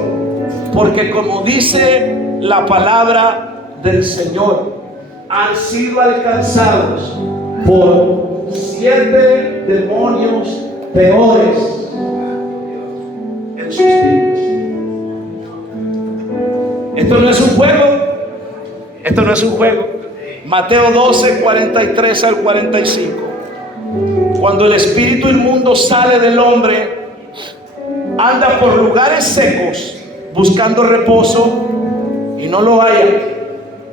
Porque como dice la palabra del Señor, han sido alcanzados por 7 demonios peores en sus vidas. Esto no es un juego. Esto no es un juego. Mateo 12, 43 al 45. Cuando el espíritu inmundo sale del hombre, anda por lugares secos buscando reposo y no lo halla.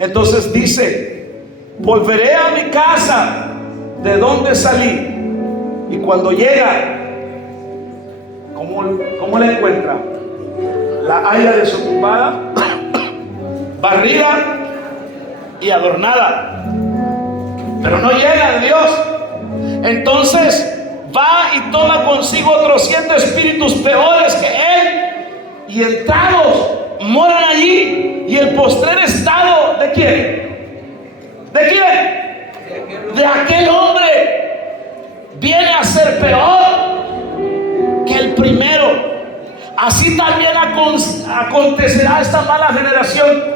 Entonces dice: volveré a mi casa de donde salí. Y cuando llega, ¿cómo la encuentra? La halla desocupada, barrida y adornada, pero no llega de Dios. Entonces va y toma consigo otros 7 espíritus peores que él, y entrados moran allí. Y el postrer estado ¿de quién? ¿De quién? De aquel hombre viene a ser peor que el primero. Así también acontecerá esta mala generación.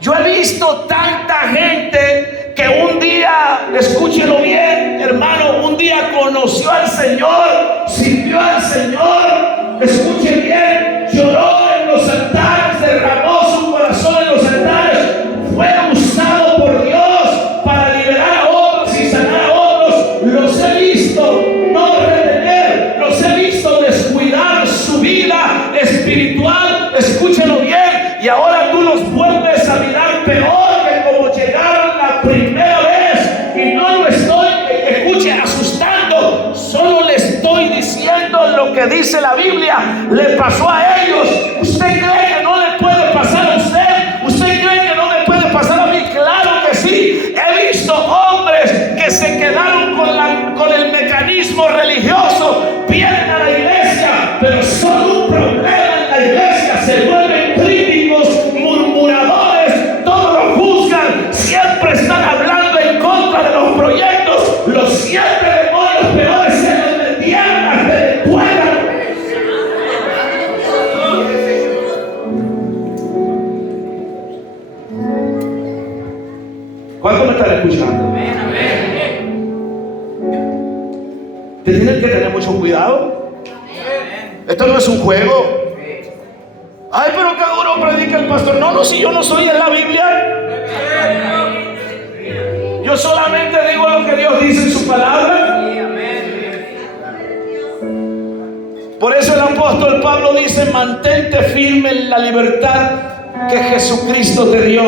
Yo he visto tanta gente que un día, escúchelo bien, hermano, un día conoció al Señor, sirvió al Señor, escuche bien, lloró en los altares, derramó su corazón en los altares, fue usado por Dios para liberar a otros y sanar a otros. Los he visto no retener, los he visto descuidar su vida espiritual, escúchelo bien, y ahora tú los vuelves a mirar peor que como llegaron la primera vez. Y no lo estoy, escuche, asustando, solo le estoy diciendo lo que dice la Biblia le pasó a ellos. ¿Usted cree que no le puede pasar a usted? ¿Usted cree que no me puede pasar a mí? Claro que sí. He visto hombres que se quedaron con el mecanismo religioso, vienen a la iglesia, pero son un problema en la iglesia, se vuelven críticos, murmuradores, todo lo juzgan, siempre están hablando en contra de los proyectos. Los 7 demonios peores se los metían a Venezuela. ¿Cuántos me están escuchando? Te tienen que tener mucho cuidado. Esto no es un juego. Ay, pero qué duro predica el pastor. No, si yo no soy en la Biblia. Yo solamente digo lo que Dios dice en su palabra. Por eso el apóstol Pablo dice: mantente firme en la libertad que Jesucristo te dio.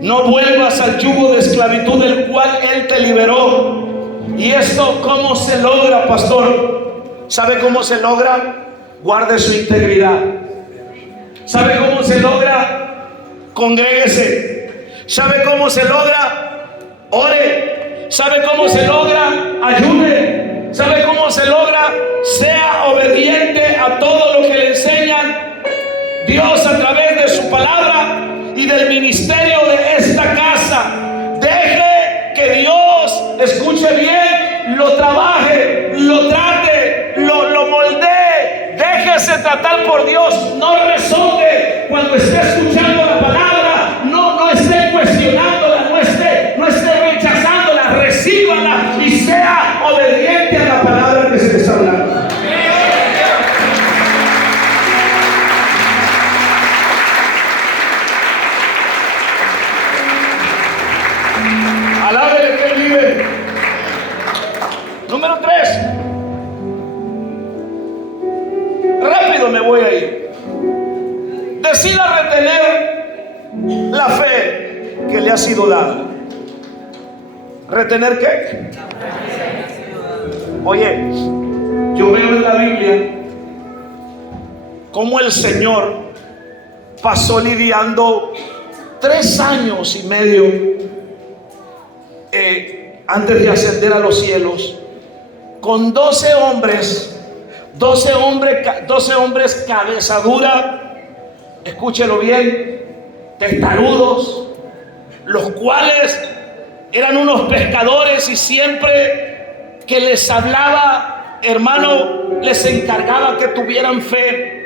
No vuelvas al yugo de esclavitud del cual Él te liberó. ¿Y esto cómo se logra, pastor? ¿Sabe cómo se logra? Guarde su integridad. ¿Sabe cómo se logra? Congréguese. ¿Sabe cómo se logra? Ore. ¿Sabe cómo se logra? Ayude. ¿Sabe cómo se logra? Sea obediente a todo lo que le enseñan Dios a través de su palabra y del ministerio de esta casa. Deje que Dios, escuche bien, lo trabaje, lo trate, lo moldee. Déjese tratar por Dios. No rezongue cuando esté escuchando la palabra. No esté cuestionándola, no esté rechazándola. Recíbala me voy a ir. Decida retener la fe que le ha sido dada. ¿Retener qué? Oye, yo veo en la Biblia cómo el Señor pasó lidiando 3 años y medio antes de ascender a los cielos con 12 hombres cabeza dura, escúchelo bien, testarudos, los cuales eran unos pescadores, y siempre que les hablaba, hermano, les encargaba que tuvieran fe.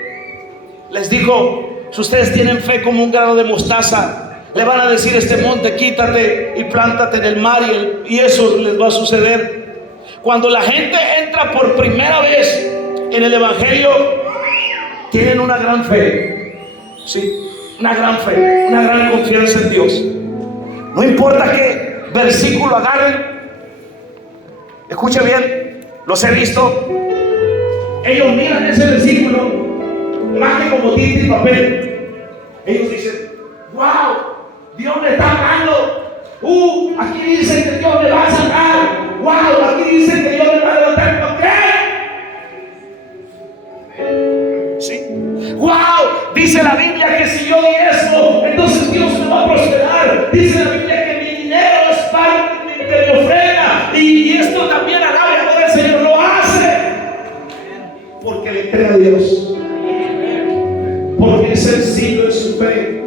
Les dijo: si ustedes tienen fe como un grano de mostaza, le van a decir a este monte: quítate y plántate en el mar, y eso les va a suceder. Cuando la gente entra por primera vez en el Evangelio, tienen una gran fe, sí, una gran fe, una gran confianza en Dios. No importa qué versículo agarren, escuche bien, los he visto. Ellos miran ese versículo más que como tinta y papel. Ellos dicen: wow, Dios me está hablando. Aquí dice que Dios me va a sacar. Wow, aquí dice que Dios me va a levantar. ¿Qué? ¿Sí? Wow, dice la Biblia que si yo doy eso, entonces Dios me va a prosperar. Dice la Biblia que mi dinero es parte de mi ofrenda. Y esto también alabe ahora el Señor lo hace porque le cree a Dios, porque es sencillo en su fe,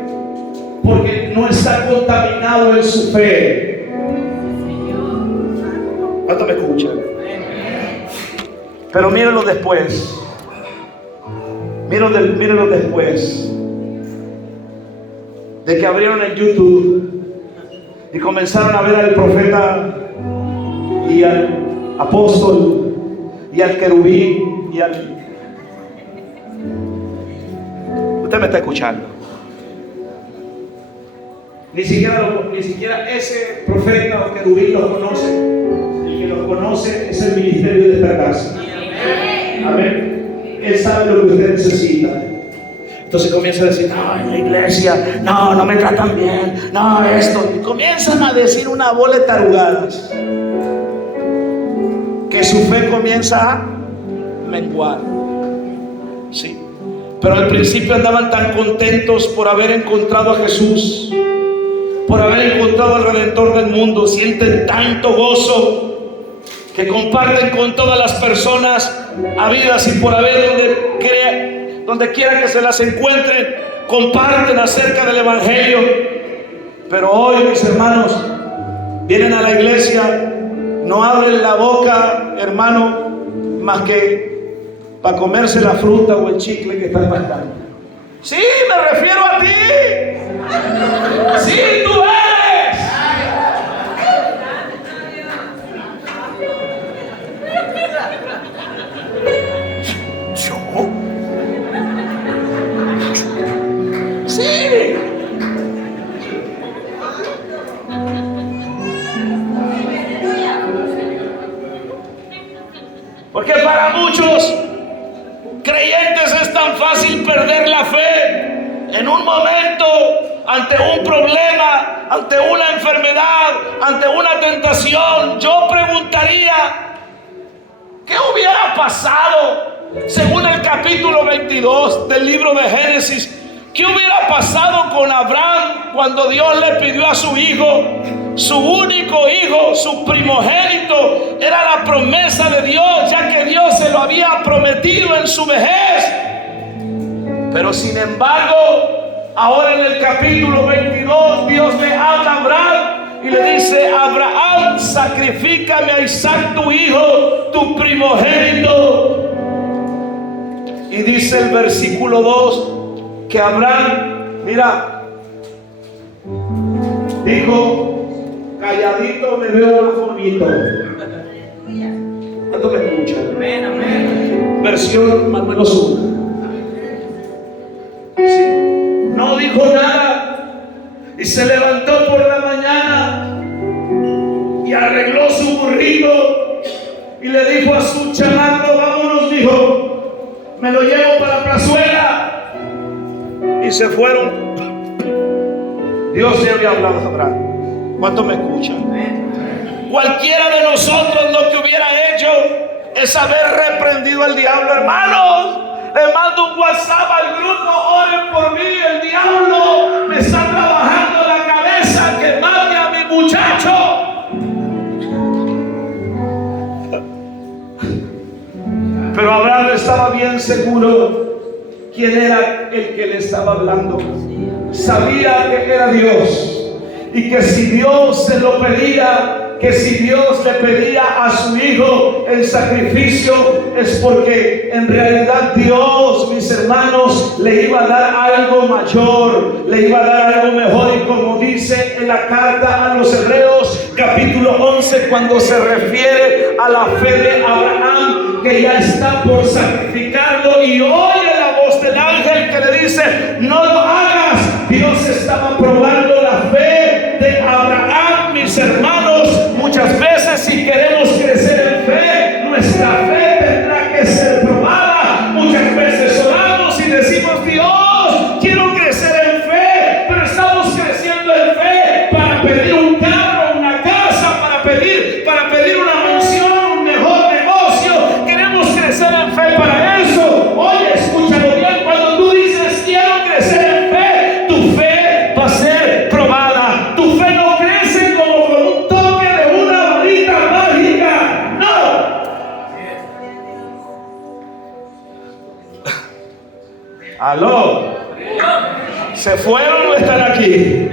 porque no está contaminado en su fe. ¿Cuánto me escuchan? Pero mírenlo después. Mírenlo después de que abrieron el YouTube y comenzaron a ver al profeta y al apóstol y al querubín y al... Usted me está escuchando. Ni siquiera ese profeta o querubín los conoce. El que los conoce es el ministerio de esta casa. Amén. Él sabe lo que usted necesita. Entonces comienza a decir: no, en la iglesia, no me tratan bien, no esto. Y comienzan a decir una bola de tarugadas, que su fe comienza a menguar. Sí. Pero al principio andaban tan contentos por haber encontrado a Jesús, por haber encontrado al Redentor del mundo. Sienten tanto gozo que comparten con todas las personas habidas y por haber, donde quiera que se las encuentren, comparten acerca del Evangelio. Pero hoy, mis hermanos, vienen a la iglesia, no abren la boca, hermano, más que para comerse la fruta o el chicle que están mascando. Sí, me refiero a ti. Sí, tú eres. Sí. Porque para muchos creyentes es tan fácil perder la fe en un momento, ante un problema, ante una enfermedad, ante una tentación. Yo preguntaría: ¿qué hubiera pasado según el capítulo 22 del libro de Génesis? ¿Qué hubiera pasado con Abraham cuando Dios le pidió a su hijo, su único hijo, su primogénito? Era la promesa de Dios, ya que Dios se lo había prometido en su vejez. Pero sin embargo, ahora en el capítulo 22, Dios le habla a Abraham y le dice: Abraham, sacrifícame a Isaac tu hijo, tu primogénito. Y dice el versículo 2 que Abraham, mira, dijo: calladito me veo más bonito. ¿Cuánto me escuchan? Amén, amén. Versión Manuel Osuna. Sí. No dijo nada y se levantó por la mañana y arregló su burrito y le dijo a su chamaco: vámonos, dijo, me lo llevo para la plaza cazuela y se fueron. Dios le había hablado a Abraham. ¿Cuántos me escuchan? Cualquiera de nosotros lo que hubiera hecho es haber reprendido al diablo. Hermanos, le mando un WhatsApp al grupo: oren por mí, el diablo me está trabajando la cabeza, que mate a mi muchacho. Pero Abraham estaba bien seguro quién era el que le estaba hablando. Sabía que era Dios, y que si Dios se lo pedía, que si Dios le pedía a su hijo el sacrificio, es porque en realidad Dios, mis hermanos, le iba a dar algo mayor, le iba a dar algo mejor. Y como dice en la carta a los Hebreos capítulo 11, cuando se refiere a la fe de Abraham, que ya está por sacrificarlo y oye la voz del ángel que le dice: no lo hagas. Dios estaba probando la fe de Abraham, mis hermanos. Muchas veces, si queremos crecer en fe, nuestra fe tendrá que ser probada. Muchas veces oramos y decimos: Dios, quiero crecer en fe, pero estamos creciendo en fe para pedir un carro, una casa, para pedir una mansión, un mejor negocio. Queremos crecer en fe para eso. Oye, escúchalo bien: cuando tú dices quiero crecer en fe, tu fe va a ser probada. Tu fe no crece como con un toque de una varita mágica. No. Aló. ¿Se fueron o están aquí?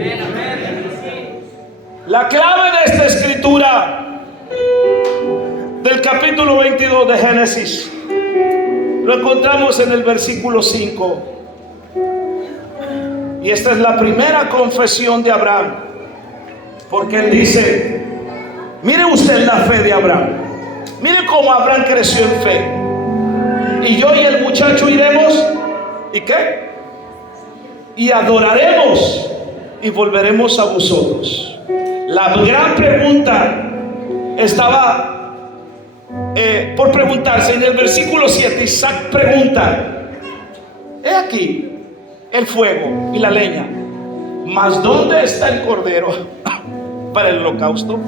La clave de esta escritura del capítulo 22 de Génesis lo encontramos en el versículo 5. Y esta es la primera confesión de Abraham, porque él dice: mire usted la fe de Abraham, mire cómo Abraham creció en fe. Y yo y el muchacho iremos, ¿y qué? Y adoraremos y volveremos a vosotros. La gran pregunta estaba por preguntarse. En el versículo 7 Isaac pregunta: he aquí el fuego y la leña, mas ¿dónde está el cordero para el holocausto?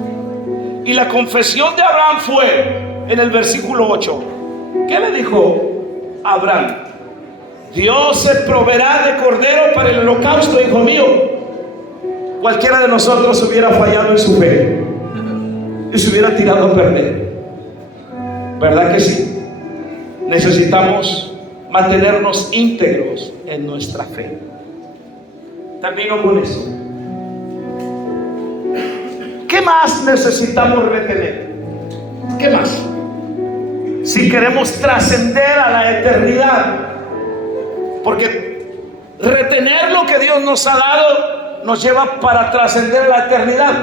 Y la confesión de Abraham fue en el versículo 8. ¿Qué le dijo Abraham? Dios se proveerá de cordero para el holocausto, hijo mío. Cualquiera de nosotros hubiera fallado en su fe y se hubiera tirado a perder. ¿Verdad que sí? Necesitamos mantenernos íntegros en nuestra fe. Termino con eso. ¿Qué más necesitamos retener? ¿Qué más? Si queremos trascender a la eternidad, porque retener lo que Dios nos ha dado nos lleva para trascender a la eternidad.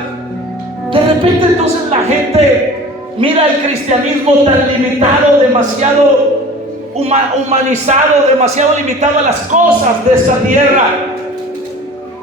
De repente entonces la gente mira el cristianismo tan limitado, demasiado humanizado, demasiado limitado a las cosas de esta tierra.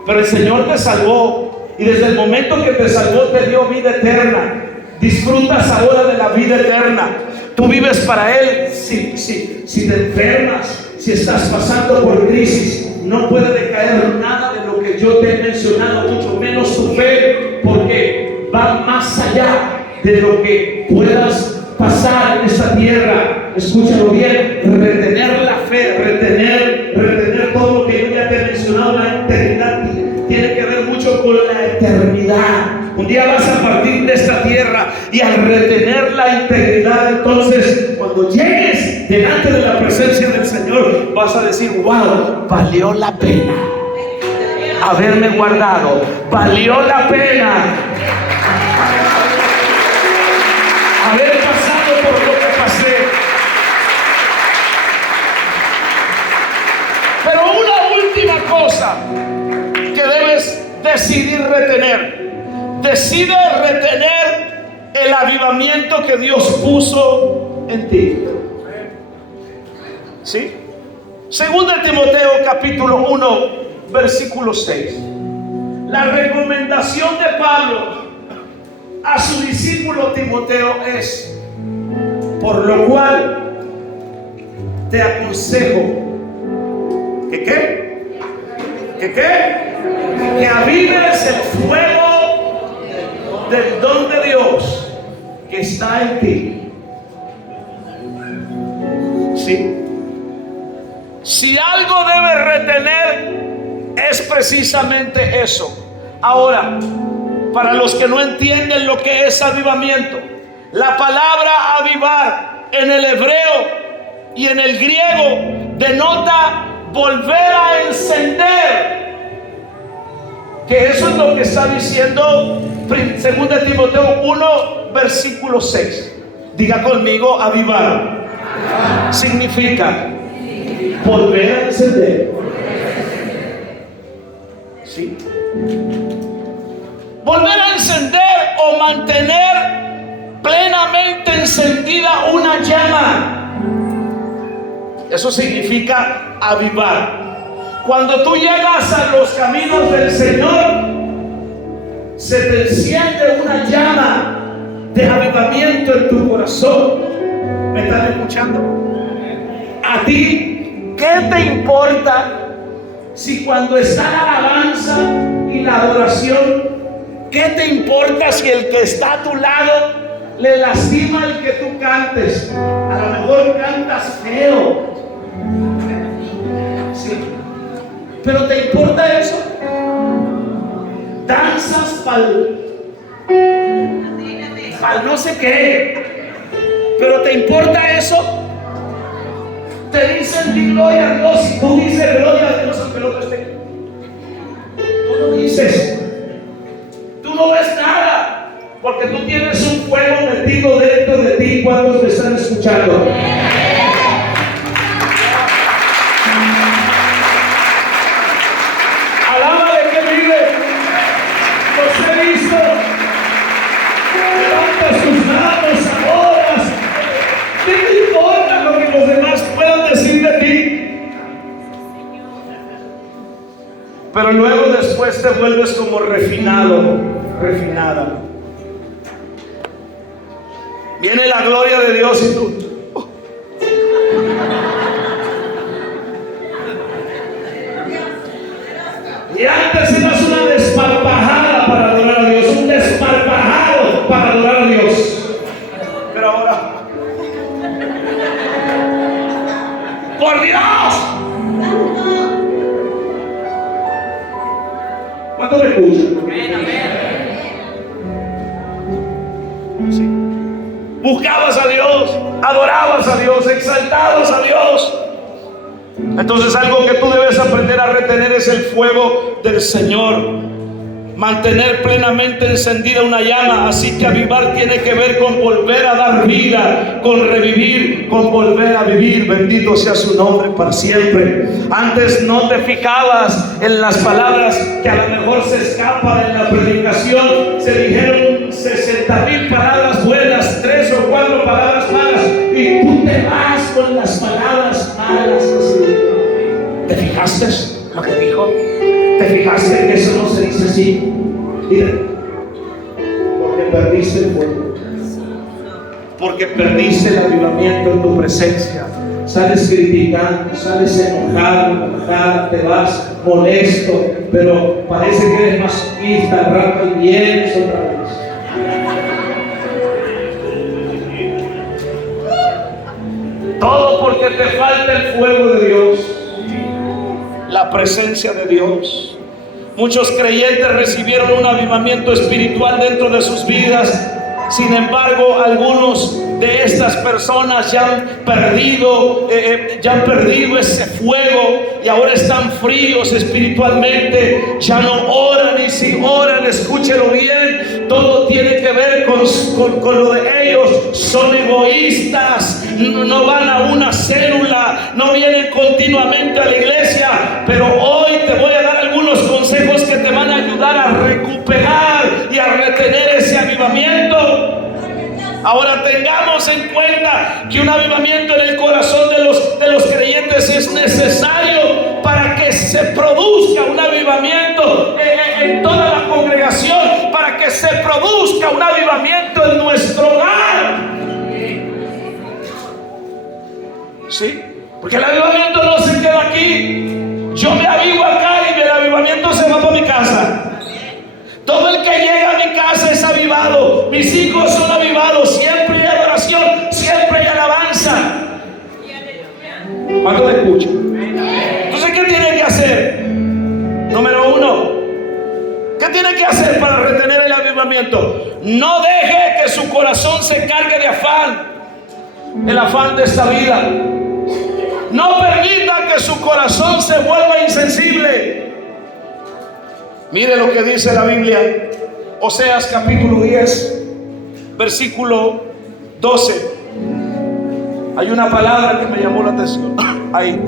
Pero el Señor te salvó, y desde el momento que te salvó te dio vida eterna. Disfrutas ahora de la vida eterna. Tú vives para Él. Si te enfermas, si estás pasando por crisis, no puede decaer nada de lo que yo te he mencionado, mucho menos tu fe, porque va más allá de lo que puedas pasar en esta tierra. Escúchalo bien: retener la fe, retener todo lo que yo ya te he mencionado. La eternidad tiene que ver mucho con la eternidad. Un día vas a partir de esta tierra, y al retener la integridad, entonces cuando llegues delante de la presencia del Señor, vas a decir: wow, valió la pena haberme guardado, valió la pena haber pasado por lo que pasé. Pero una última cosa que debes decidir retener. Decide retener el avivamiento que Dios puso en ti. ¿Sí? Segunda de Timoteo capítulo 1 versículo 6. La recomendación de Pablo a su discípulo Timoteo es: por lo cual te aconsejo Que avives el fuego del don de Dios que está en ti. ¿Sí? Si algo debe retener es precisamente eso. Ahora, para los que no entienden lo que es avivamiento, la palabra avivar en el hebreo y en el griego denota volver a encender. Que eso es lo que está diciendo 2 Timoteo 1 versículo 6. Diga conmigo, avivar significa volver a encender. ¿Sí? Volver a encender o mantener plenamente encendida una llama. Eso significa avivar. Cuando tú llegas a los caminos del Señor, se te enciende una llama de avivamiento en tu corazón. ¿Me están escuchando? A ti, ¿qué te importa si cuando está la alabanza y la adoración, qué te importa si el que está a tu lado le lastima el que tú cantes? A lo mejor cantas feo. Sí. ¿Pero te importa eso? Danzas pa'l no sé qué. ¿Pero te importa eso? Te dicen di gloria a Dios y tú dices gloria a Dios aunque el otro esté. Tú no dices. Tú no ves nada porque tú tienes un fuego metido dentro de ti. ¿Cuántos me están escuchando? Alaba de que vive. Los he visto. Levanta sus manos, adoras. ¿Qué te importa lo que los demás puedan decir de ti? Pero luego después te vuelves como refinado, refinada. Viene la gloria de Dios y tú. Y antes eras una desparpajada para adorar a Dios, un desparpajado para adorar a Dios. Pero ahora, ¡por Dios! ¿Cuánto me escuchan? Sí. Buscabas a Dios, adorabas a Dios, exaltabas a Dios. Entonces algo que tú debes aprender a retener es el fuego del Señor. Mantener plenamente encendida una llama. Así que avivar tiene que ver con volver a dar vida, con revivir, con volver a vivir. Bendito sea su nombre para siempre. Antes no te fijabas en las palabras que a lo mejor se escapan en la predicación. Se dijeron 60,000 palabras buenas, 3 o 4 palabras malas, y tú te vas con las palabras malas. ¿Te fijaste lo que dijo? ¿Te fijaste que eso no se dice así? Mira, porque perdiste el fuego, porque perdiste el avivamiento en tu presencia. Sales criticando, sales enojada, te vas molesto, pero parece que eres masoquista, al rato y vienes otra vez. Todo porque te falta el fuego de Dios, la presencia de Dios. Muchos creyentes recibieron un avivamiento espiritual dentro de sus vidas. Sin embargo, algunos de estas personas ya han perdido ese fuego y ahora están fríos espiritualmente. Ya no oran, y si oran, escúchelo bien, todo tiene que ver con lo de ellos. Son egoístas, no van a una célula, no vienen continuamente a la iglesia. Pero hoy te voy a dar algunos consejos que te van a ayudar a recuperar y a retener ese avivamiento. Ahora tengamos en cuenta que un avivamiento en el corazón de los creyentes es necesario para que se produzca un avivamiento en toda la congregación, para que se produzca un avivamiento en nuestro hogar. ¿Sí? Porque el avivamiento no se queda aquí. avivado, mis hijos son avivados, siempre hay adoración, siempre hay alabanza. ¿Cuánto me escuchan? Entonces, ¿qué tiene que hacer? Número uno, ¿qué tiene que hacer para retener el avivamiento? No deje que su corazón se cargue de afán, el afán de esta vida. No permita que su corazón se vuelva insensible. Mire lo que dice la Biblia, Oseas capítulo 10, versículo 12. Hay una palabra que me llamó la atención ahí.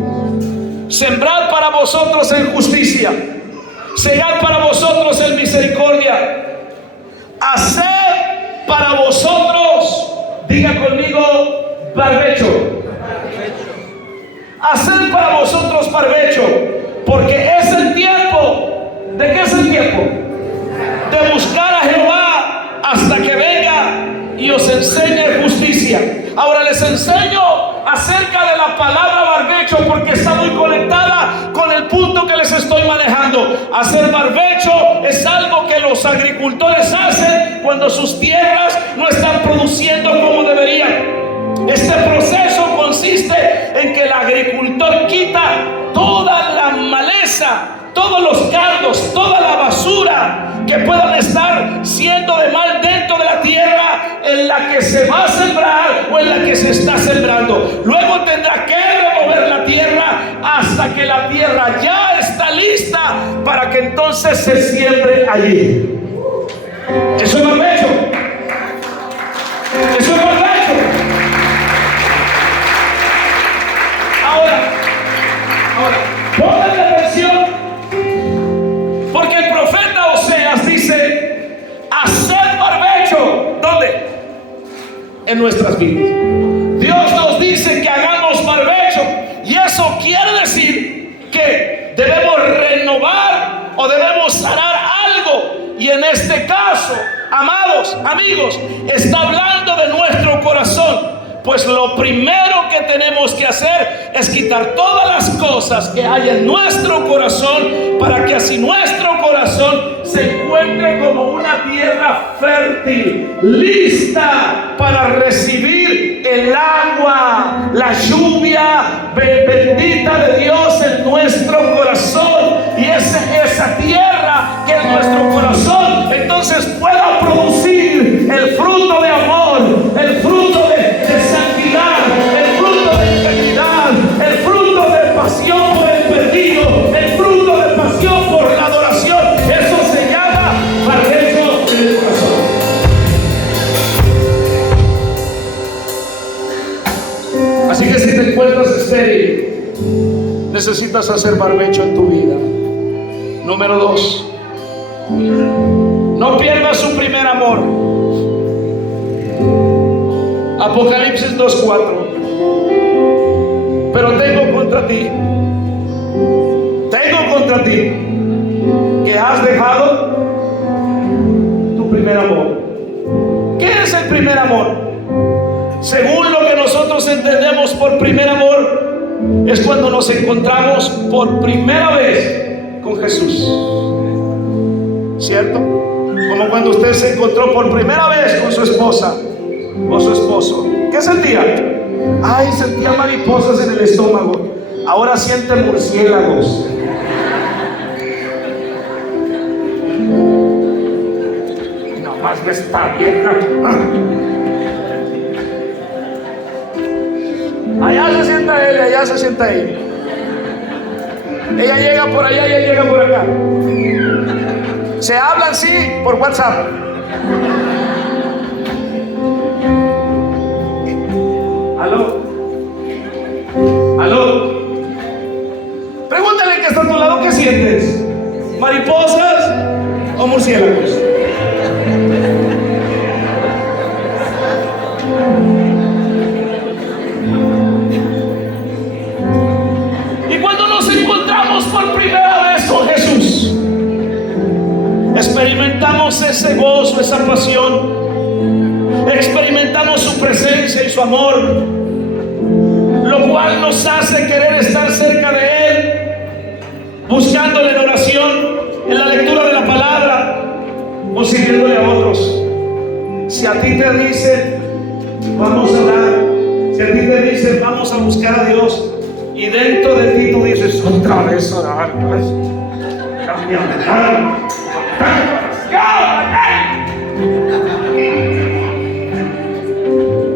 Sembrad para vosotros en justicia, segad para vosotros en misericordia, haced para vosotros, diga conmigo, barbecho. Haced para vosotros barbecho, porque es el tiempo. ¿De qué es el tiempo? De buscar a Jehová hasta que venga y os enseñe justicia. Ahora les enseño acerca de la palabra barbecho porque está muy conectada con el punto que les estoy manejando. Hacer barbecho es algo que los agricultores hacen cuando sus tierras no están produciendo como deberían. Este proceso consiste en que el agricultor quita toda la maleza, todos los cardos, toda la basura que puedan estar siendo de mal dentro de la tierra en la que se va a sembrar o en la que se está sembrando. Luego tendrá que remover la tierra hasta que la tierra ya está lista para que entonces se siembre allí. Eso es barbecho. Eso es barbecho. Ahora, pónganle atención, porque el profeta Oseas dice: haced barbecho. ¿Dónde? En nuestras vidas. Dios nos dice que hagamos barbecho, y eso quiere decir que debemos renovar o debemos arar algo. Y en este caso, amados amigos, está hablando de nuestro corazón. Pues lo primero que tenemos que hacer es quitar todas las cosas que hay en nuestro corazón, para que así nuestro corazón se encuentre como una tierra fértil, lista para recibir el agua, la lluvia bendita de Dios en nuestro corazón. Y esa tierra que es nuestro corazón entonces pueda producir el fruto de amor, el fruto de santidad, el fruto de integridad, el fruto de pasión por el perdido, el fruto de pasión por la adoración. Eso se llama barbecho en el corazón. Así que si te encuentras estéril, necesitas hacer barbecho en tu vida. Número 2, no pierdas su primer amor. Apocalipsis 2:4. Pero tengo contra ti que has dejado tu primer amor. ¿Qué es el primer amor? Según lo que nosotros entendemos por primer amor, es cuando nos encontramos por primera vez con Jesús, ¿cierto? Como cuando usted se encontró por primera vez con su esposa o su esposo. ¿Qué sentía? Ay, sentía mariposas en el estómago. Ahora siente murciélagos. Nomás me está vieja. Allá se sienta él, allá se sienta ella. Ella llega por allá y ella llega por acá. Se hablan, sí, por WhatsApp. Aló. Pregúntale al que está a tu lado, ¿qué sientes? ¿Mariposas o murciélagos? Y cuando nos encontramos por primera vez con Jesús, experimentamos ese gozo, esa pasión, experimentamos su presencia y su amor, lo cual nos hace querer estar cerca de Él, buscándole en oración, en la lectura de la palabra o sirviéndole a otros. Si a ti te dicen, vamos a orar, si a ti te dicen, vamos a buscar a Dios, y dentro de ti tú dices, otra vez orar, pues,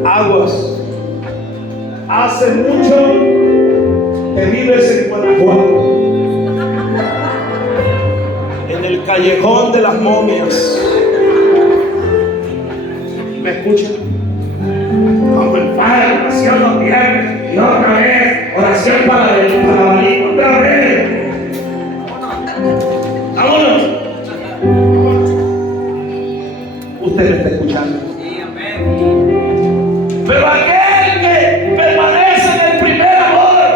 aguas. Hace mucho que vives en Guanajuato, en el callejón de las momias. ¿Me escuchan? Como el Padre, oración los viernes, y otra vez, oración para el otra vez. Vámonos. Usted me está escuchando. Pero aquel que permanece en el primer amor,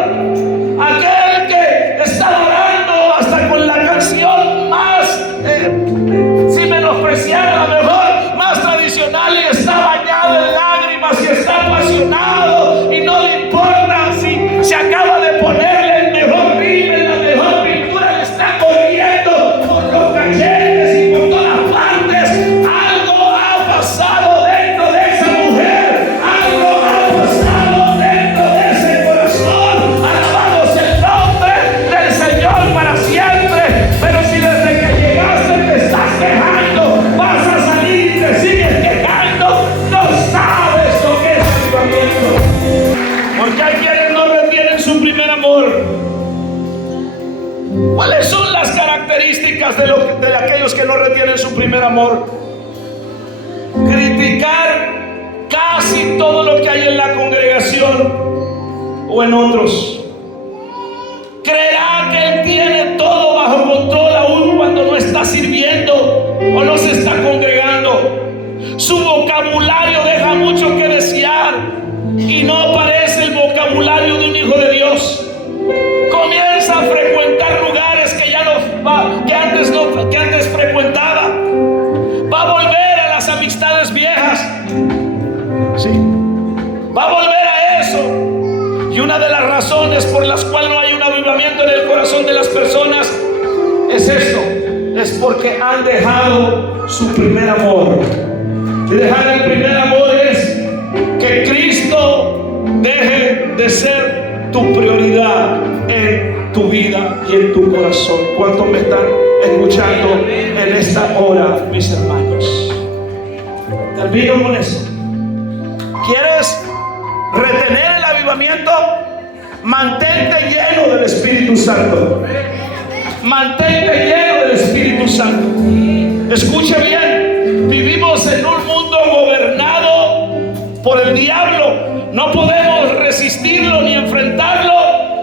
aquel que está orando hasta con la canción más, sin menospreciar a lo mejor, más tradicional, y está bañado en lágrimas y está apasionado y no le importa si se acaba de ponerle el mejor rímel, la mejor pintura, le está corriendo por los cachetes y por todas partes. Algo ha pasado dentro de esa mujer, algo ha pasado dentro de ese corazón. Alabamos el nombre del Señor para siempre. Pero si desde que llegaste te estás quejando, vas a salir y te sigues quejando, no sabes lo que es avivamiento. Porque hay quienes no retienen su primer amor. ¿Cuáles son las características de aquellos que no retienen su primer amor? Criticar casi todo lo que hay en la congregación o en otros. Creerá que él tiene todo bajo control aún cuando no está sirviendo o no se está congregando. Su vocabulario deja mucho que desear y no parece el vocabulario de un hijo de Dios. Comienza a frecuentar lugares que ya no va, que antes frecuentaba. Va a volver a las amistades viejas. Sí. Va a volver a eso. Y una de las razones por las cuales no hay un avivamiento en el corazón de las personas es esto. Es porque han dejado su primer amor. Y dejar el primer amor es que Cristo deje de ser tu prioridad en tu vida y en tu corazón. ¿Cuántos me están escuchando en esta hora, mis hermanos? Termino con eso. ¿Quieres retener el avivamiento? Mantente lleno del Espíritu Santo. Mantente lleno del Espíritu Santo. Escuche bien, vivimos en un mundo gobernado por el diablo. No podemos resistirlo ni enfrentarlo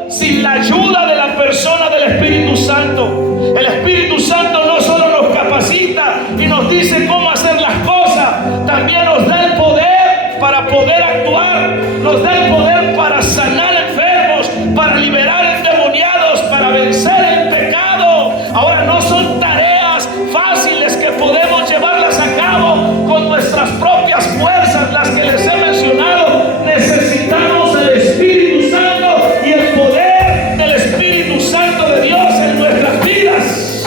sin la ayuda de la persona del Espíritu Santo. El Espíritu Santo no solo nos capacita y nos dice cómo hacer las cosas, también nos da el poder para poder actuar, nos da el poder para sanar enfermos, para liberar endemoniados, para vencer el pecado. Ahora no son tareas fáciles que podemos llevarlas a cabo con nuestras propias fuerzas, las que les he mencionado. Necesitamos el Espíritu Santo y el poder del Espíritu Santo de Dios en nuestras vidas.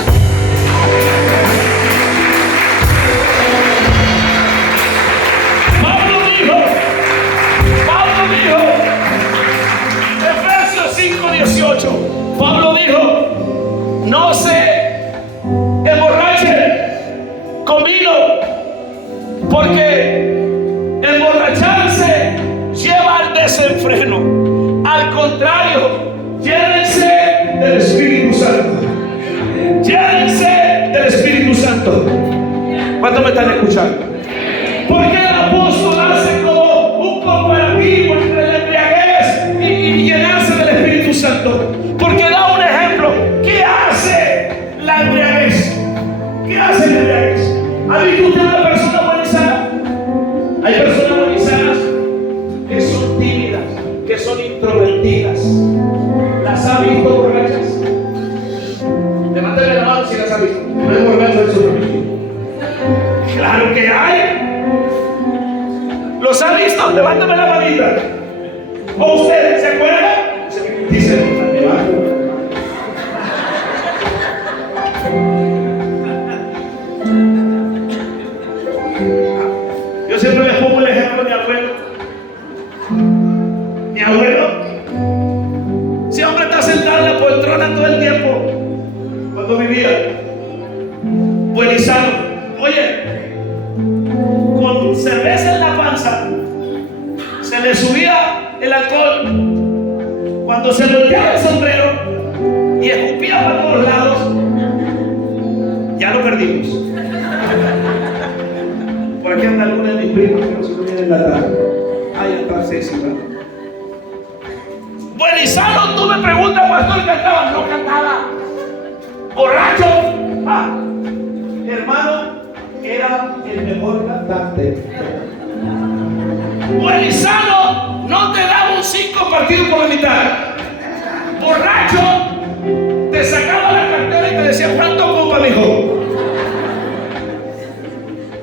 Pablo dijo, Efesios 5:18, Pablo dijo, no se emborrachen con vino, porque emborracharse lleva al desenfreno. Al contrario, llénense del Espíritu Santo. Llénense del Espíritu Santo. ¿Cuántos me están escuchando? Porque el apóstol hace como un comparativo entre la embriaguez y llenarse del Espíritu Santo. Porque da un ejemplo. ¿Qué hace la embriaguez? ¿Qué hace la embriaguez? ¿Ha visto usted una persona buena y sana? Hay personas buenas y sanas que son tímidas, que son introvertidas. ¿Las ha visto borrachas? Levántame la mano si las ha visto. No es borracho en su familia. Claro que hay. ¿Los ha visto? Levántame la manita. ¿O usted se acuerda? Dice, levanta. tiempo, cuando vivía buenizado, oye, con cerveza en la panza, se le subía el alcohol. Cuando se volteaba el sombrero y escupía para todos lados, ya lo perdimos. Por aquí anda alguna de mis primos que no se lo viene en la tarde. Ahí está Ceci, ¿verdad? Buenizado, tú me preguntas, pastor, ¿cantaba? No cantaba. Borracho. Hermano, era el mejor cantante. Buenizado no te daba un 5 partidos por la mitad. Borracho, te sacaba la cartera y te decía, ¿cuánto copa, mijo?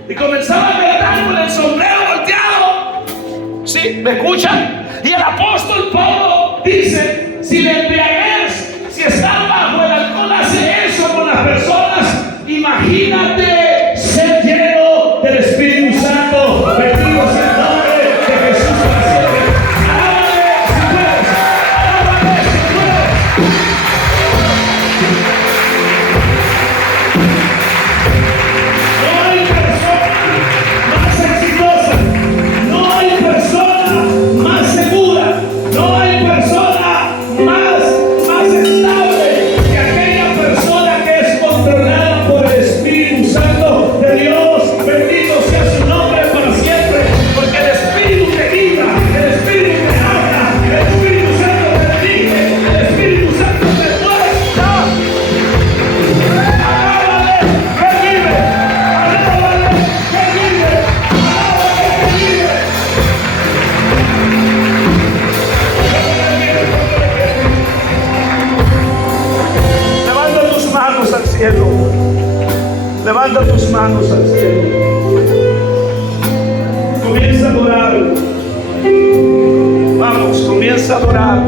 Y comenzaba a cantar con el sombrero volteado. ¿Sí? ¿Me escuchan? Y el apóstol Pablo dice, si la embriaguez, si estar bajo el alcohol hace eso con las personas, imagínate ser lleno del Espíritu Santo. Bendito sea el nombre de Jesús para siempre. Alábale si puedes, alábale si puedes. No hay persona más exitosa, no hay persona más segura, no hay persona más estable que aquella persona que es controlada por el Espíritu Santo de Dios. Bendito sea su nombre para siempre, porque el Espíritu te guía, el Espíritu te habla, el Espíritu Santo te dirige, el Espíritu Santo te muestra. Alábale que vive, alábale que vive, alábale que vive. Levanta tus manos al cielo. Levanta tus manos al cielo. Comienza a adorar. Vamos, comienza a adorar.